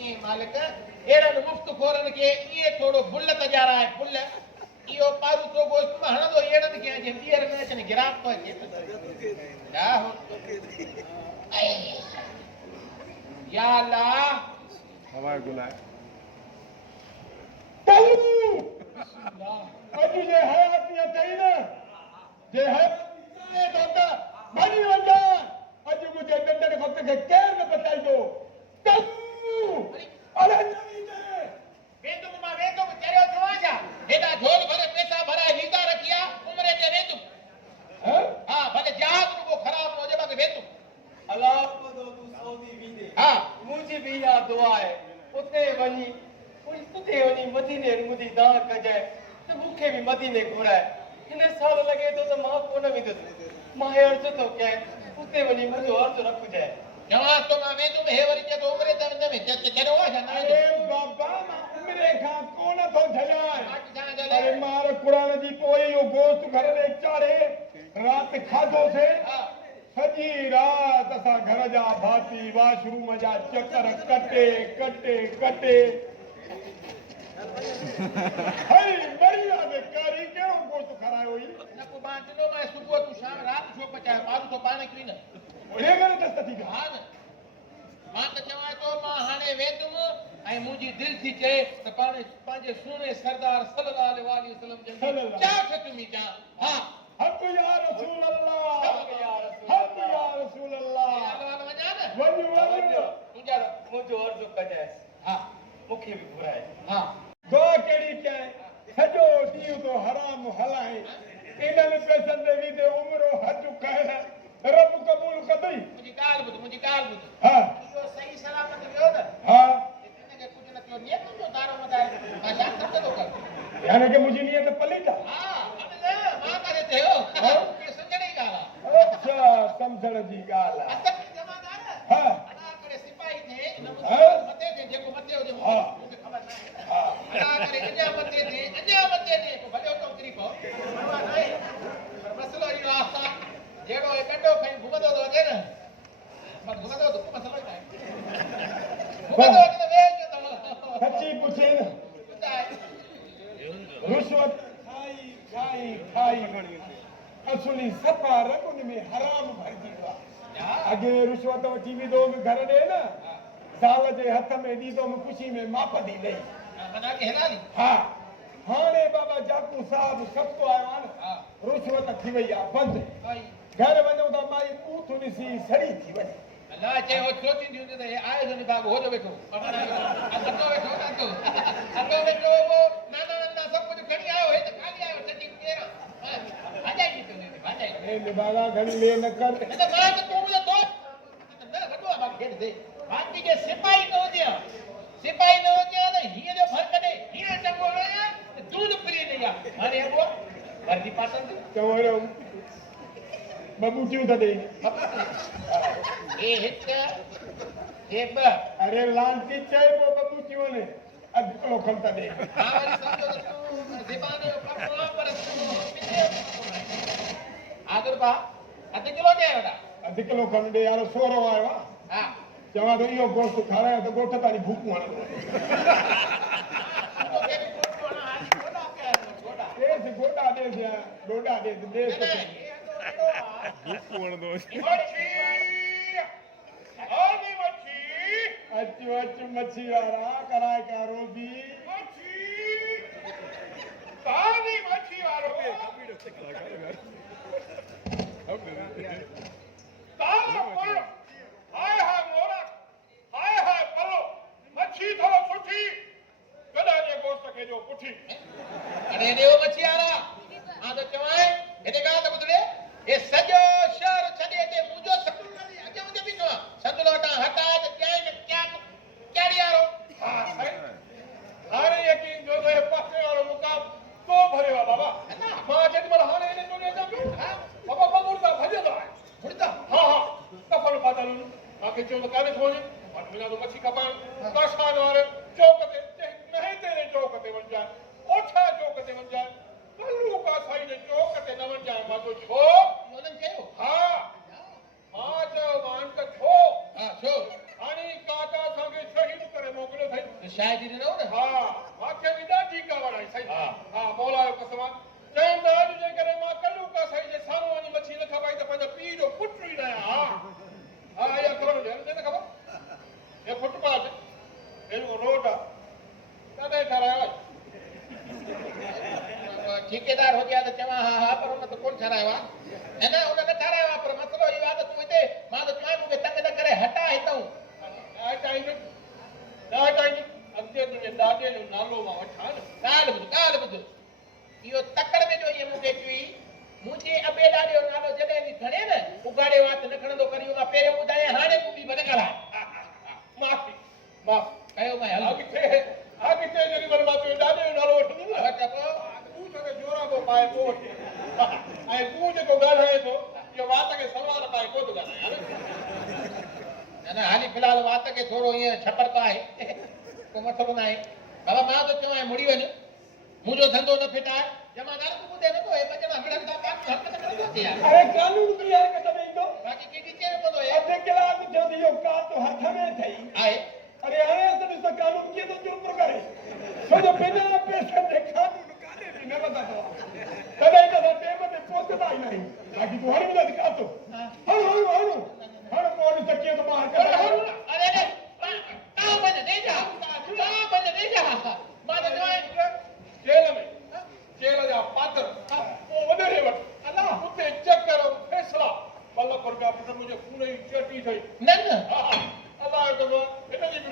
ईअं मालिक अहिड़नि मुफ़्त खोरनि खे ईअं थोरो भुल तजारा आहे भुल इहो पारू तो गोश्त मां हणंदो अहिड़नि खे जे ॿीहर न अचनि गिराक थो अचे अल्लाहु या अल्लाह हवा गुनाह अॼु जे हयात या चई न जे हयात दोता भॼी वञा अॼु मुंहिंजे नंढड़े वक़्त खे केरु न बचाईंदो अरे वेंदुमि मां वेंदुमि चरियो तव्हां छा हेॾा झोल भरे पैसा भराए वीज़ा रखिया उमिरि ते वेंदुमि हा भले जहाज रुगो ख़राब न हुजे बाक़ी वेंदुमि अलाह तूं सऊदी वीदे हा मुंहिंजी बि इहा दुआ आहे उते वञी मदीने मुंहिंजी दाह कजाए त मूंखे बि मदीने घुराए हिन साल लॻे थो त मां कोन वेंदुसि मां अर्ज़ थो कयां उते वञी मुंहिंजो अर्ज़ रखजाए चवां थो मां वेंदुमि हे वरी चए थो उमिरि ते वेंदुमि चरियो आहे छा न अरे वेंदुमि बाबा मां उमिरि खां कोन थो झलां मां छा अरे ॻाल्हायां मार क़ुरान जी पोइ इहो गोश्त घर में चाढ़े राति खाधोसीं हा सॼी राति असां घर जा भाती वाशरूम जा चकर कटे कटे कटे हई मरी विया बेकारी कहिड़ो गोश्त खारायो हुई न को मां ॾिनो मां सुबुह तूं शाम राति छो पचाए पारू थो पाण किरी न हे करे दस्त थी विया हा न मां त चवां थो मां हाणे वेंदुमि ऐं मुंहिंजी दिलि थी चए त पंहिंजे सुहिणे सरदार सल्लल्लाहु अलैहि वसल्लम जन चाठ चुमी चा हा हक़ या रसूल अल्लाह हक़ या रसूल हक़ या रसूल अल्लाह वञा न वञ वञ तुंहिंजा मुंहिंजो अर्ज़ु कजांइ हा मूंखे बि घुराए हा दुआ कहिड़ी कयां सॼो ॾींहुं तो हराम हलाए इन्हनि पैसनि ते बि उमिरो हज खाइण रब क़बूल कंदई मुंहिंजी ॻाल्हि ॿुध हा इहो सही सलामत वियो न हा हिनखे कुझु न थियो नियत जो दारो मदार मां छा सम्झंदो कर यानी कि मुंहिंजी नियत पलीत आहे हा हाणे न मां करे थियो हा? इहो सम्झण जी ॻाल्हि आहे अच्छा सम्झण जी ॻाल्हि आहे असल में जमादार हा अदा करे सिपाही थे इन हा? मथे थे जेको मथे हुजे हा। मूंखे ख़बर न आहे हा अदा करे अञा मथे थे पोइ भले उतो किरी पओ परवाह न आहे पर मसलो इहो आहे जहिड़ो हे कंडो खणी घुमंदो थो अचे न पर घुमंदो त को मसलो ई न आहे घुमंदो अचे त वेह जो अथव सची पुछे न ॿुधाए रुश्वत खाई खाई खाई असुली सफ़ा रगुन में हराम भरिजी वियो आहे अॻे रुश्वत वठी विधो घर ॾे न ज़ाल जे हथ में ॾींदुमि ख़ुशी में माप ॾी ॾेई मना के हेलाली हा हाणे बाबा जाकू साहब सख़्तो आयो आहे न हा रुश्वत थी वई आहे बंदि भाई घर वञूं त माई बूथ ॾिसी सड़ी थी वञे अल्लाह चयो सोचींदी हूंदी त हे आहे जो निभाग हो जो वेठो अतो वेठो अतो वेठो वो नाना नाना सभु कुझु खणी आयो हे त खाली आयो सॼी केरा भाॼाई थी तुंहिंजी भाॼाई ए निभागा घणी ले न कर न त मां त तूं मुंहिंजो दोस्त न वॾो आहे बाक़ी खेॾ दे बाक़ी जे सिपाही न हुजे त हीअं जो फर्क़ ॾे हीअं चङो न दूध पी ॾेई आहे हाणे अॻो वर्दी पाटन चवणो बबूटियूं त ॾेई हे हिकु हे ॿ अरे लांटी चए पोइ बबूटियूं ने अधु किलो खनि त ॾे हा वरी सम्झो त तूं ज़बान जो कपिड़ो आहे पर आदर बा अधु किलो ॾे वॾा अधु किलो खनि ॾे यार सोरो आयो आहे हा चवां थो इहो गोश्त खारायां त ॻोठ ताईं भूखूं हणंदो तोखे बि फोटो हणा हाली गोॾा पिया आहिनि गोॾा ॾेसि गोॾा ॾेसि या ॾोॾा ॾेसि ॾेसि न, हे हंधो अहिड़ो आहे बुक वणंदो अचु अचु मच्छी वारा कराए का रोज़ी अरे देव मच्छी वारा मां त चवां हिते ॻाल्हि त ॿुधड़े हे सॼो शहर छॾे ते मुंहिंजो सकुल अॻे मुंहिंजे बि चवां संदलो वटां हटाए त कंहिं न क्या कहिड़ी वारो हाणे यकीन जो त हे पासे वारो मुक़ाम तो भरियो आहे बाबा मां जेॾीमहिल हाणे हिन दुनिया जा पियो बाबा बबूड़दा भॼंदा आहे घुड़ता हा हा कफन पातल मूंखे चयो त काॾे थो वञे पर बिना तो मच्छी खपाइण काशान वारे चौक ते नहे तेरे चौक ते वञजांइ ओठा चौक ते वञजांइ कल्लू कासाई जे चौक ते न वञजांइ मां तो छो उन्हनि चयो हा मां चयो मान त छो हा छो हाणे काका असांखे शहीद करे मोकिलियो अथई शायदि ॾिनो न हा मूंखे बि ॾाढी कवर आई साईं हा। हा मौला जो कसम आहे चइनि त अॼु जे करे मां कल्लू कासाई जे साम्हूं वञी मच्छी न खपाई त पंहिंजो पीउ जो पुटु ई न आहियां हा हा इहा ख़बर हुजे न ख़बर हे फुटपाथ हे रोड आहे कॾहिं ठारायो आहे ठेकेदार हो गया त चवां हा हा पर हुन त कोन ठारायो आहे न हुन न ठारायो आहे पर मसलो इहो आहे त तूं हिते मां त चवां मूंखे तंग न करे हटा हितां अॻिते तुंहिंजे ॾाॾे जो नालो मां वठां न ॻाल्हि ॿुध इहो तकड़ में जो ईअं मूंखे चई मुंहिंजे अबे ॾाॾे जो नालो जॾहिं बि खणे न उगाड़े वात न खणंदो करी मां पहिरियों ॿुधायां हाणे तूं बि भले ॻाल्हाए माफ़ी माफ़ी कयो मां हल अॻिते जेॾीमहिल मां तुंहिंजे ॾाॾे जो नालो वठंदुमि न तूं तोखे जोराबो पाए पोइ वठी ऐं तूं जेको ॻाल्हाए थो इहो वात खे सलवार पाए कोन थो ॻाल्हाए न हाली फ़िलहाल वात खे थोरो ईअं छपर त आहे को मसलो न आहे बाबा मां त चवां मुड़ी वञ मुंहिंजो धंधो न फिटाए जमादार तूं ॿुधे नथो हे ॿ ॼणा मिलनि था कान हक़ न खणंदो अचे यार अरे कानून की हरकत में ईंदो बाक़ी कंहिंखे चए पवंदो हे अधु कलाक थियो त इहो कार तो हथ में अथई आहे अरे हाणे असां ॾिस त कानून कीअं थो चुप करे छो जो बिना पैसनि जे कानून काॾे बि न वधंदो आहे तॾहिं त असां टेम ते पहुचंदा ई न आहियूं बाक़ी तूं हणी वञे कातो हणो हाणे पोइ ॾिस कीअं थो मां अरे अरे तां बंद दे जा मां त चवां जेल जा पात्र पोइ वॾे वटि अलाह उते चकर फैसला ॿ लख रुपया पुट मुंहिंजे खून जी चटी ठही न अलाह जो हिन जी बि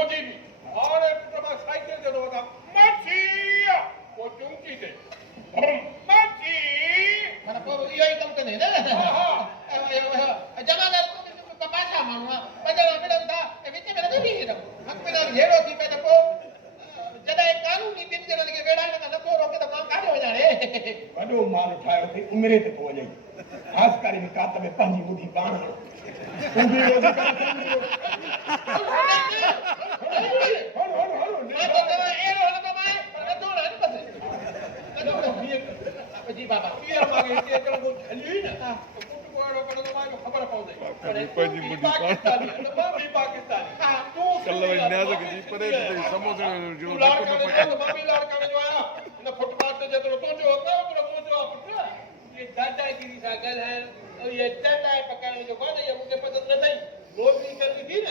मोजी भी और पुट साइकिल जो होता मच्छी वो चुंकी दे मच्छी माना को इहो ई कम कंदे न हां जमा कपासा मानवा बजड़ा मैडम था विच में न भी न हक में हेड़ो थी पे तो जॾहिं कानूनी ॿिनि ॼणनि खे वेड़ाइण खां नथो रोके त मां काॾे वञाणे वॾो माल ठाहियो अथई उमिरि ते पोइ वञई ख़ासि करे में कात में पंहिंजी मुंडी पाण हणो तुंहिंजी रोज़ी करे सम्झो जी बाबा ख़बर पवंदी पंहिंजी मुंडी पाकिस्तानी कल्ह वरी न्याज़ खे जी परे समोसे जो मम्मी लाड़काणे जो आया हिन फुटपाथ ते जेतिरो तुंहिंजो ओतिरो तुंहिंजो पुट ये दादागिरी सां ॻाल्हाइण और ये चटाई पकाइण जो कोन्हे इहो मूंखे पसंदि न अथई रोटी करणी थी न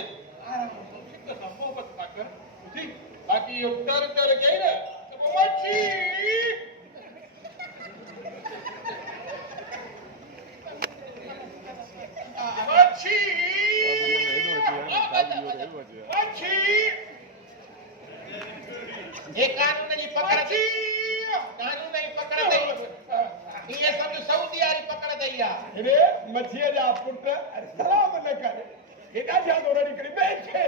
आराम सिक सां मोहबत सां कर ॿुधी बाक़ी इहो तर कई न त पोइ मच्छी मच्छी मच्छी ये कानून जी पकड़ थी कानून जी पकड़ थी ये सब सऊदी वारी पकड़ थई आहे रे मच्छीअ जा पुट सलाम न कर हेॾा जादो रड़ी करे बैठे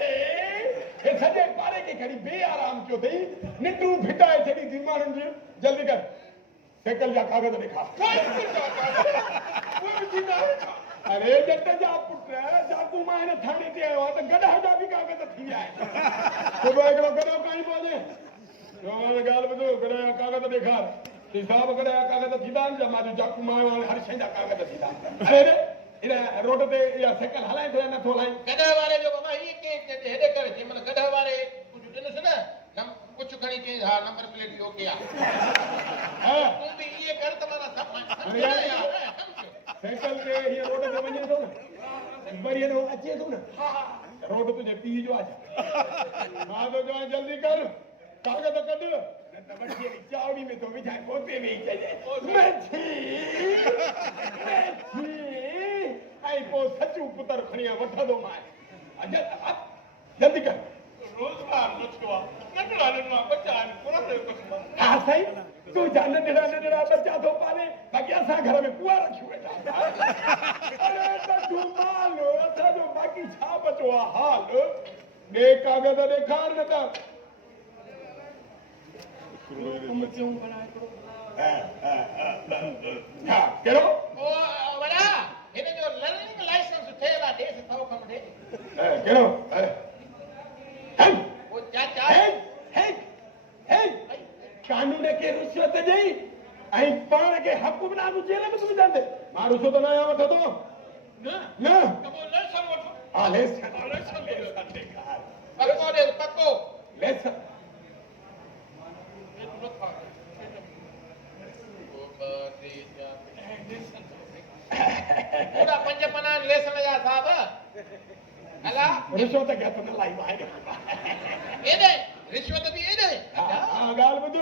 हे सॼे पारे खे खणी बेआराम कयो अथई निंडूं फिटाए छॾी थी माण्हुनि जी जल्दी कर साइकिल जा कागज़ ॾेखार अरे जट जा पुट जाकू मां हिन थाणे ते आयो आहे त गॾह जा बि कागज़ थी विया आहिनि सुबुह हिकिड़ो गॾो खणी पहुचे ॻाल्हि ॿुधो गॾह जा कागज़ ॾेखार हिसाब गॾह जा कागज़ थींदा आहिनि मां जाकू मां आयो हर शइ जा कागज़ थींदा अरे इन रोड ते इहा साइकिल हलाए थो या नथो हलाए गॾह वारे जो बाबा हीअ के हेॾे करे थी मतलब गॾह वारे कुझु ॾिनसि न कुझु खणी चई हा नंबर प्लेट इहो के आहे तूं बि इहे कर त माना साइकिल ते हीअ रोड ते वञे थो न वरी हेॾो अचे थो न रोड तुंहिंजे पीउ जो आहे मां थो चवां जल्दी कर कागज़ कढ न त वठी चावड़ी में थो विझाए पोते में ई चइजाए ऐं पोइ सचूं पुत्र खणी वठंदो मां जल्दी कर रोज़गार नथो आहे नंढड़ा नंढड़ा बच्चा आहिनि कोन हा साईं तूं जा नंढड़ा नंढड़ा बच्चा थो पाले बाक़ी असां घर में कुआ रखियूं वेठा अरे त धुमाल असांजो बाक़ी छा बचो आहे हाल ॿिए कागज़ ॾेखार न त हा कहिड़ो ओ वड़ा हिन जो लर्निंग लाइसेंस ठहियल आहे देश थो कम थे कहिड़ो वो चाचा कानून खे रिश्वत ॾेई ऐं पाण खे हुकुमरान जेल में विझंदे मां रिश्वत न आहियां वठंदो न त पोइ लाइसेंस वठो हा लेसन पको दे पको लेसन पूरा 5 पना लेसन जा साहब हला रिश्वत खे हथ न लाई मां एॾे रिश्वत बि एॾे हा ॻाल्हि ॿुध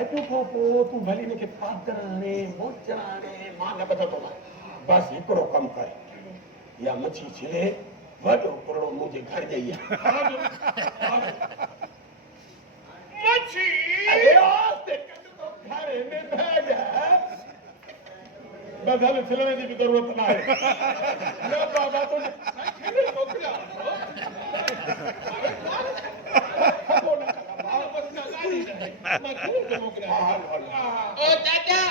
अॼु खां पोइ तूं भली हिनखे पादर हणे मोचड़ हणे मां न ॿुधंदो बसि हिकिड़ो कमु कर इहा मच्छी छिले वॾो कुरड़ो मुंहिंजे घर ॼई आहे मच्छी अरे आस्ते कढ तो घर में बैग बस हल छिलने की भी जरूरत ना है न बाबा तो खेले मोकला ओ चाचा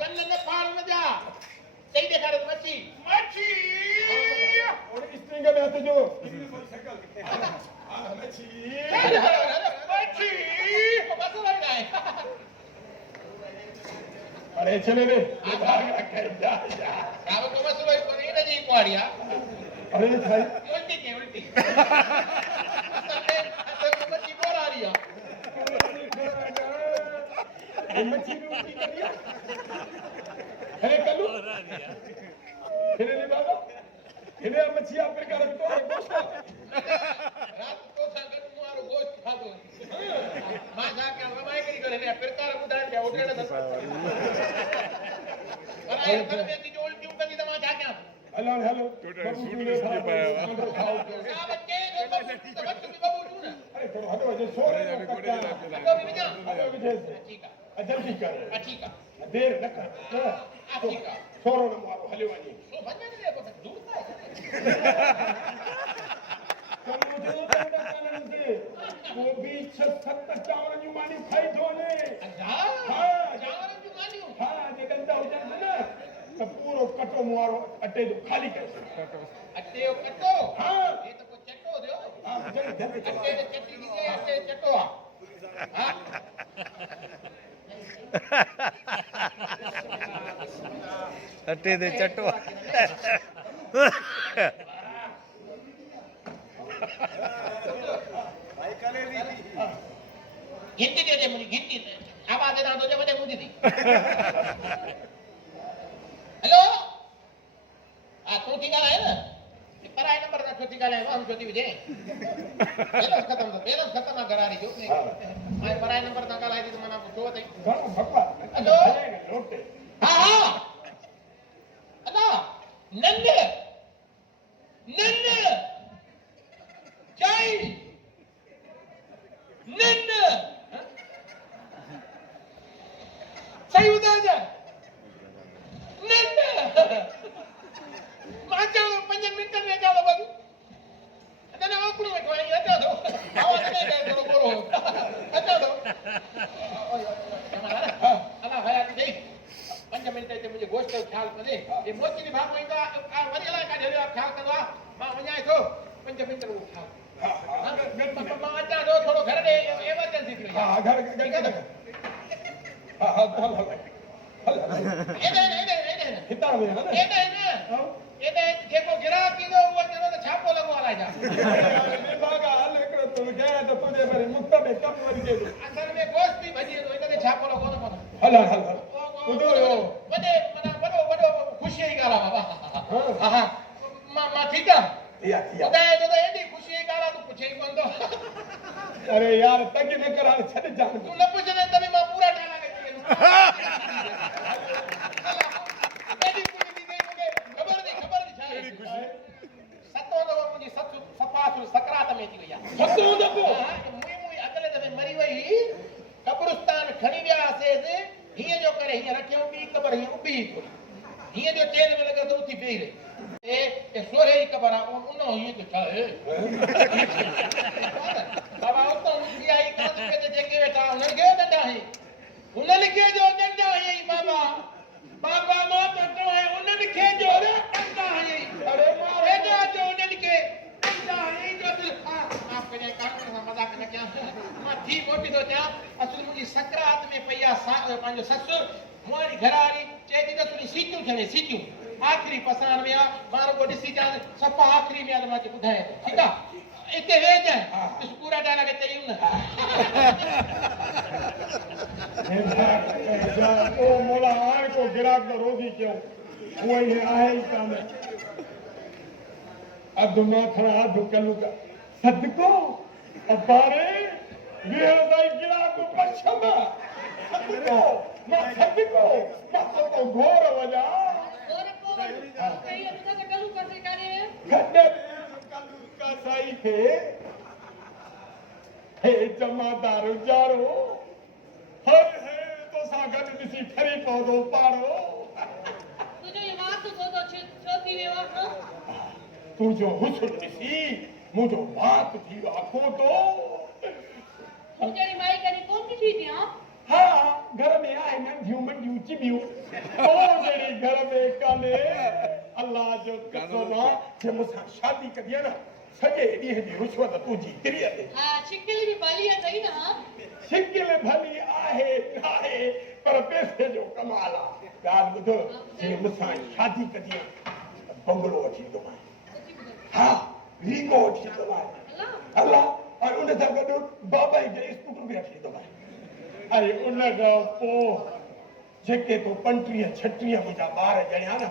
कन्न न फाड़ न जा सही देखा रे मच्छी मच्छी और स्ट्रिंग में हाथ जो साइकिल मच्छी मच्छी बस लग गए अरे चले रे जा साहब को बस लोई कोनी न जी कुआड़िया अरे भाई उल्टी के उल्टी असल मच्छी बोल आ रही है मच्छी भी उल्टी कर दिया अरे कल्लू फिर नहीं बाबा इन्हें मच्छी आप प्रकार में तो गोश्त रात को संगत मारो गोश्त खा दो मां जाके रमाई करी करे ने प्रकार बुधाई दिया उठे न और आए घर में की जो उल्टी उल्टी दमा जाके हेलो हेलो टोटल सूट इसलिए पाया हुआ। આ વચ્ચે નંબર વચ્ચે બાબુ છું ને अरे थोड़ा हटो जो सो घोड़े जाने घोड़े जाने તો બી બીજા ઠીક આ जल्दी कर ઠીક આ देर न कर ઠીક આ छोरो न मारो हले वाली તો બંને ને દે દૂર થાય तो मुझे तो कारण से वो भी 6-7 चावल जो मानी खाई दो ने જા हाँ જાવાનું છું માન્યું हाँ जे गंदा हो जाए ना तो पूरो कटो मारो अटे जो खाली कर અટ્ટે કટો हाँ એ તો કોઈ ચટ્ટો દો हाँ जल्दी जल्दी અટ્ટે ને ચટ્ટી દીધે અટ્ટે ચટ્ટો હા अटे दे चटवा गिनती दे दे मुझे गिनती आवाज देना तो जब मुझे दी हेलो तू ठीक है ना पराई नंबर का छोटी गाले हम छोटी विजय बैलेंस खत्म ना करा रही जो मैं पराई नंबर ना गाला थी तो मैंने आपको छो थे घणो भगवा हेलो लोटे हाँ हेलो नंद जय नंद सही बता जा नंद माचा 5 मिनट में चालो बाबू अने आपको में कोई हटा दो आवाज नहीं दे थोड़ो बोलो हटा दो अला हया देख 5 मिनट ते मुझे गोष्ट ख्याल करे ये मोची नी भाग में तो आ वरीला का ढेलो ख्याल करवा मां वኛય तो 5 मिनट रो ख्याल मां हटा दो थोड़ो घर दे इमरजेंसी थी हाँ घर घर हाँ हाँ हल एदे हिता में है ना एदे जेको गिराक कीदो वो जनो तो छापो लगो आला जा बागा हल एकड़ो तुम गया तो तुझे मेरे मुक्त में कम वरी दे असल में गोश्त भी भजी तो इने छापो लगो न हल हल हल उधो यो वडे मना वडो खुशी ही गाला बाबा हां मां ठीक है या उदय तो एडी खुशी ही गाला तो पूछे ही कोन तो अरे यार तक न करा छड़ जा तू न पूछने तभी मां पूरा डाला के एडी पूरी दी मुझे खबर दी छाए सतो तो मुझे सपासु सकरात में थी गया सतो दबो मुई अगले दबे मरी वई कब्रिस्तान खणी विया से हिय जो करे हिय रखियो बी कबर हिय उबी हिय जो चेन में लगे तो उठी पई रे ए सोरे ही कबर आ उनो हिय तो छाए बाबा तो मुझी आई कांच पे जेके वेठा उन के डंडा है उन लिखे जो डंडा है बाबा बाबा मां तो है उन लिखे जो डंडा है अरे मारे जो उन लिखे डंडा है जो आप ने कान में मजाक न क्या मां थी मोटी तो क्या असल मुझी सकरात में पया पांजो ससुर मोरी घरारी चेती तो तुनी सीटू थने सीटू आखिरी पसान में मारो को दिसी जा सपा आखिरी में मां के बुधाए ठीक है इते वे जाए इस पूरा डाला के तई न ओ मोला आए को गिराक तो रोजी क्यों वो ही आहे ही काम अदमा खड़ा अधु कलू का सदको अबारे वे दाई गिराक को पछमा सदको मैं तो घोर वजा और को कहीं अनुदा के कलू कर करे गड्ढे कलू का सही थे हे जमादार जारो हे तो सागत दिसी ठरी पौधो पारो तुझे ये बात तो छोटी वे बात तू जो हुस्न दिसी मुझो बात थी आखो तो तेरी माई करी कौन सी थी हां हाँ घर में आए नंढियूं मंडियूं चिबियूं ओ जड़ी घर में काने अल्लाह जो कसमा जे मुसा शादी कदी है ना सजे दी है रुशवत तुझी तिरिया ते हां शिकिल भी भली है सही ना शिकिल भली आहे पर पैसे जो कमाल आ गाल बुधो जे मुसा शादी कदी है बंगलो अची तो हाँ रीगो अची तो अल्लाह और उन सां गॾु बाबा जे स्कूटर बि अची तो अरे उन खां पोइ जेके को 35-36 मुंहिंजा ॿार ॼणिया न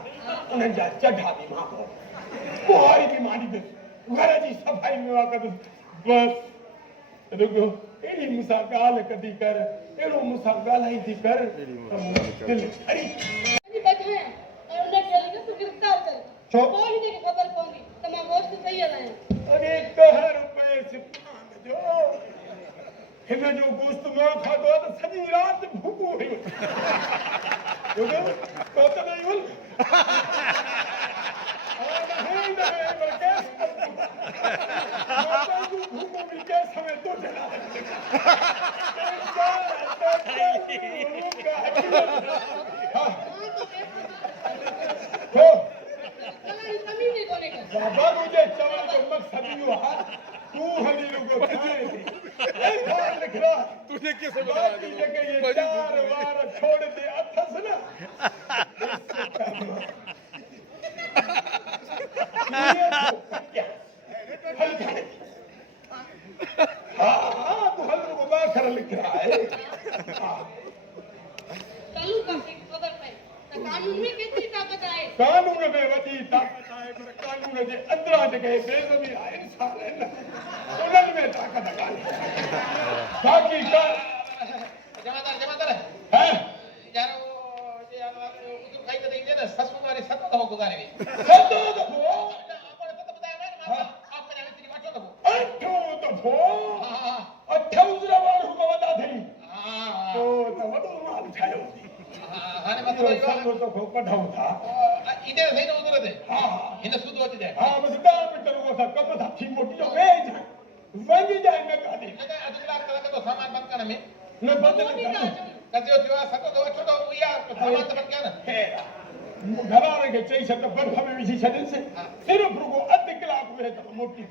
उन्हनि जा चढ़ा बि मां पोइ बि मां ॾिठुसि घर जी सफ़ाई में मां कंदुसि बसि रुगो अहिड़ी मूंसां ॻाल्हि कदी कर अहिड़ो मूंसां ॻाल्हाईंदी कर त मुंहिंजो दिलि ठरी बैठे हैं और उन्हें चले गए तो गिरफ्तार कर छो कोई रात भूखो हुई उधर तो नहीं हुई नहीं बल्कि भूखो भी के समय तो चला बाबा मुझे चवण जो मकसद यो है तू हली लोगो खाए थी ऐसा लिख रहा तुझे कैसे बाकी जगह ये 4 बार छोड़ दे अथस ना हाँ तू हल लोगो बाखर लिख रहा है चालू काफी खबर पई त कानून में केतिरी ताकत आहे कानून में वॾी ताक़त आहे पर कानून जे अंदरां जेके बेज़मी आहे इंसान आहिनि उन्हनि में ताक़त कान्हे बाक़ी का जमादार है यार वो उधर खाई तो देंगे ना ससु मारी सत दफा गुजारे गई सतो दफ़ो आपने तो बताया ना हाँ। आपने जाने तेरी वाचो दफो अठो दफ़ो हां अठौज़रा वार हुकम वॾा थई हां तो त वॾो माल ठाहियो हाने तो मतलब सतो दफ़ो कढूं था इधर सही ना उधर दे हा हिन सुध अच जाए हा बस 10 मिंट रुगो सा कम था थी मोटी वेज वञी जाए न काढे लगा अधुरा कर तो सामान बंद करने में न बदल कदियो थियो सतो दो छोटो या सामान तो बंद किया ना घराने के चई छत बर्फ में विझी छॾनि से सिर्फ रुगो अधु कलाक में त मोटी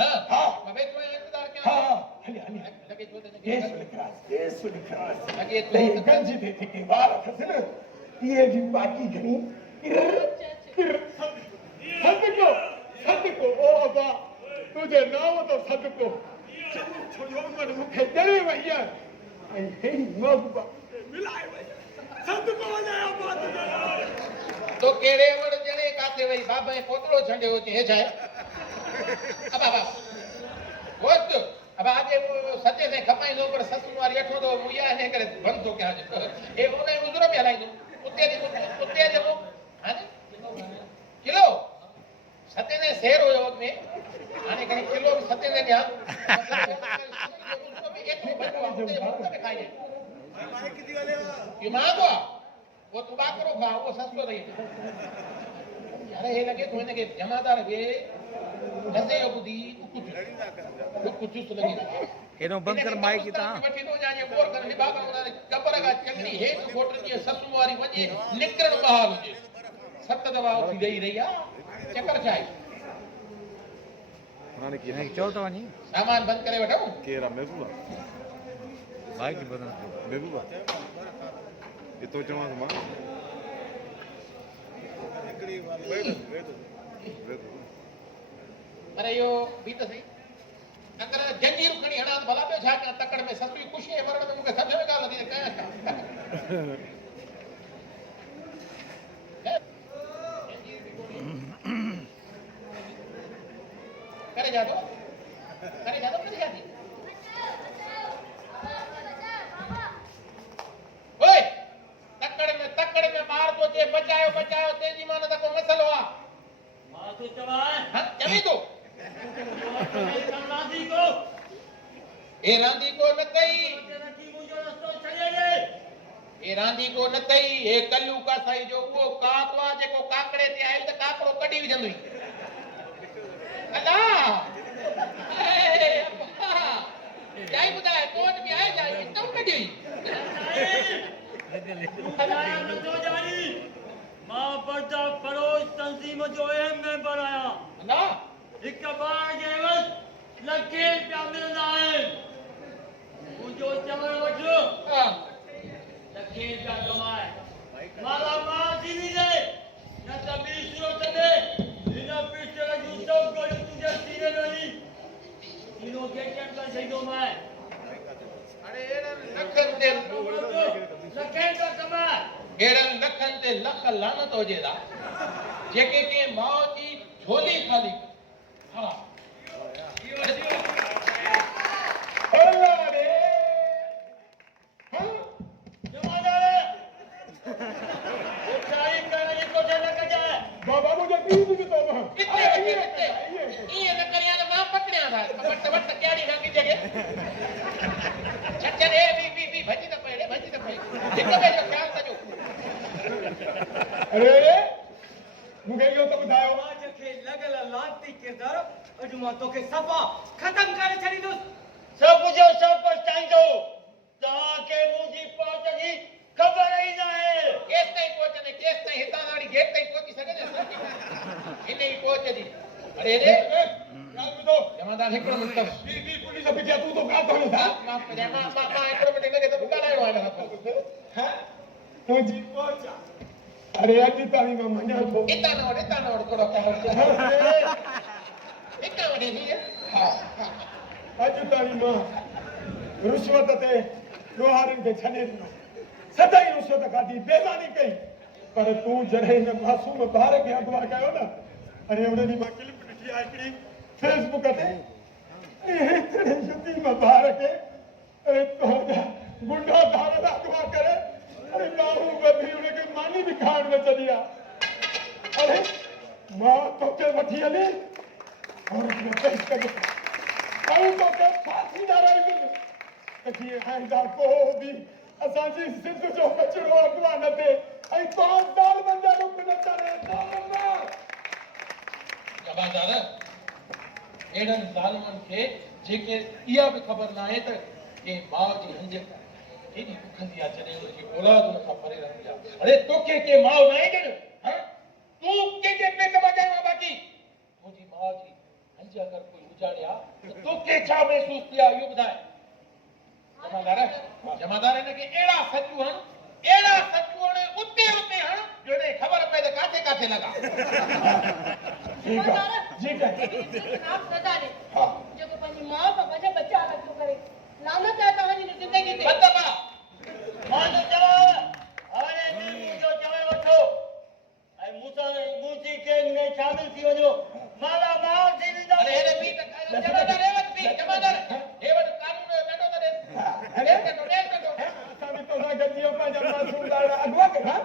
हां हाँ। मैं तो इंतजार क्या हा हली हली लगे तो केस लिखास लगे तो नहीं गंज दे थे वार फसन ये भी बाकी घणी सदको ओ अबा तुझे नाम तो सदको छोड़ो मन मुखे डरे भैया ऐ हे मगबा मिलाए भई सदको वजाया बात तो केड़े वड़ जणे काथे वई बाबा पोतरो छंडियो छे हे छाए अब दोस्त अब आगे वो सच्चे से खपाई दो पर ससु वारी अठो दो मुया ने करे बंद तो क्या ए ओने उजरो में हलाई दो उते वो हाने किलो सते ने शेर होयो में हाने कने किलो भी सते ने ध्यान उजरो में एठो बचो उते में खाई दे माने किती वाले ये मांगो वो तंबाकू खा वो सस्तो रही यार ये लगे तो इनके जमादार के नसे बुद्धि कुछ तो लगे एनो बंद कर माइक ता वठी तो जाने बोर कर विभाग उन्होंने कबर का चंगड़ी हेठ गोटर की ससु वारी वजे निकरण बहाल हुजे सत दवा उठी गई रही आ चक्कर छाई हाने की नहीं चलता वनी सामान बंद करे बैठो केरा महबूबा माइक बदल महबूबा ये तो चवा मां एकड़ी वेट अरे यो भी तो सही अगर जंजीर खणी हणा भला पे छा तकड़ में ससु खुशी है मरण में मुके समझ में का लगी कया करे जा दो ओए तकड़ में मार तो जे बचायो तेजी मान तक मसलो आ मां तो चवाए हां जमी तो रांधी को ए रांधी को न कई तेरा की मुझे रस्तो छड़े रे ए रांधी को न कई ए कल्लू का साई जो वो काकवा जेको काकड़े ते आयो त काकड़ो कडी विझंदुई अल्लाह ए अब्बा जाई बुधाए कोट भी आए जाई तुम कडी न तो जानी मां पर्दा फरोज तंजीम जो अहम मेंबर आया अल्लाह एक बार के बस लखे रुपया मिलना है मुझो चवण वठो हां लखे रुपया कमाए माला मां जीवी दे न त बी सूरत में इन पिस्टल जो सब को तुझे सीने नहीं तीनों के कर सही दो मैं अरे लखन ते लखे का कमाए गेड़न लखन ते लख लानत हो जेदा जेके के मां जी झोली खाली हां अल्लाह रे हां जमादार वो चाई करने को जगह का जाए बाबा मुझे पीन की तो वहां कितने ये न करिया ना मां पकड़िया था बट केड़ी ना की जगह छच्चर ए बी भजी तो ख्याल कजो अरे मूंखे इहो त ॿुधायो समाज खे लॻल लानती किरदार अॼु मां तोखे सफ़ा ख़तम करे छॾींदुसि सभु जो सभु पछताईंदो तव्हांखे मुंहिंजी पहुच जी ख़बर ई न आहे केस ताईं पहुचने केस ताईं हितां वारी गेट ताईं पहुची सघे इन ई पहुच जी अरे रे ॻाल्हि ॿुधो जमादार हिकिड़ो मिंट बी पुलिस पिछा तूं तो कान थो था माफ़ कजां मां हिकिड़ो मिंट हिनखे त ॻाल्हाइणो आहे हैं मुंहिंजी पहुच अरे अॼु ताईं मां मञा थो हितां न वटि थोरो कहो हितां वटि हीअ अॼु ताईं मां रुश्वत ते ॾोहारियुनि खे छॾे ॾिनो सदाई रुश्वत खाधी बेज़ानी कई पर तूं जॾहिं हिन मासूम ॿार खे अगवा कयो न अरे उन ॾींहुं मां क्लिप ॾिठी आहे हिकिड़ी फेसबुक ते एतिरे यतीम ॿार खे गुंडा धार अगवा करे अरे माण्हू बि हुनखे मानी बि खाइण न छॾी आहे अरे मां तोखे वठी हली और पेश कजे ऐं तोखे फांसी ॾाराईंदुसि त जीअं आईंदा को बि असांजी सिंध जो कचिरो अॻिवां न थिए ऐं तव्हां ज़ालिमनि जा रुख न करे जमादार अहिड़नि ज़ालिमनि खे जेके इहा बि ख़बर न आहे त के माउ जी हंज एॾी दुखंदी आहे जॾहिं हुनजी औलाद हुन खां परे रहंदी आहे अरे तोखे के माउ न आहे ॼण तूं कंहिंजे पेट मां ॼाणा बाक़ी तुंहिंजी माउ जी हंज अगरि कोई उजाड़िया त तोखे छा महसूसु थिया इहो ॿुधाए जमादार हिनखे अहिड़ा सचूं हण उते हण जो हिनखे ख़बर पए त काथे काथे लॻा ठीक है आप सदा दे जेको पंहिंजी माउ बाबा जा बच्चा अलॻि करे लानत आहे तव्हांजी ज़िंदगी ते बदबा मां त चवां हाणे मुंहिंजो चवे वठो ऐं मूंसां मूंसी केन में शामिल थी वञो माला माल थी वेंदा अरे हेॾे बि त जमादार जमादार हे वटि कानून जो ॾंडो त ॾे असां बि तोसां गॾिजी पंहिंजा मासूम ॿार अगवा कया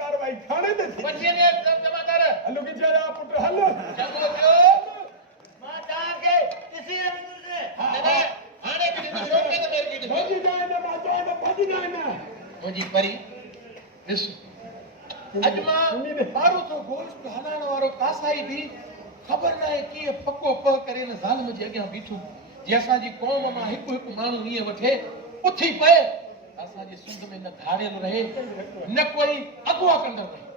कार्रवाई थाने ते बच्चे ने जमादार हलो की जरा पुट हलो चङो थियो मां तव्हांखे ॾिसी रहिंदुसि दादा हाणे बि ॾिसो शौक़ त मेरे ॾिसो भॼी जाए न मां चवां त भॼी जाए न मुंहिंजी परी ॾिस अॼु मां मारो तो गोश्त हलाइण वारो कासाई बि ख़बर न आहे कीअं पको पह करे हिन ज़ालिम जे अॻियां बीठो जे असांजी क़ौम मां हिकु माण्हू ईअं वठे उथी पए असांजे सिंध में न धारियल रहे न कोई अगवा कंदड़ रहे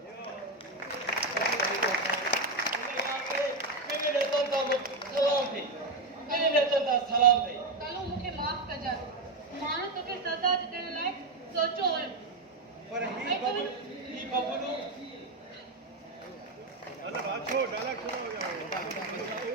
कालू मूंखे माफ़ कजां माण्हू तोखे सज़ा ॾियण लाइ सोचो हुयो पर ही बबलू डायलॉग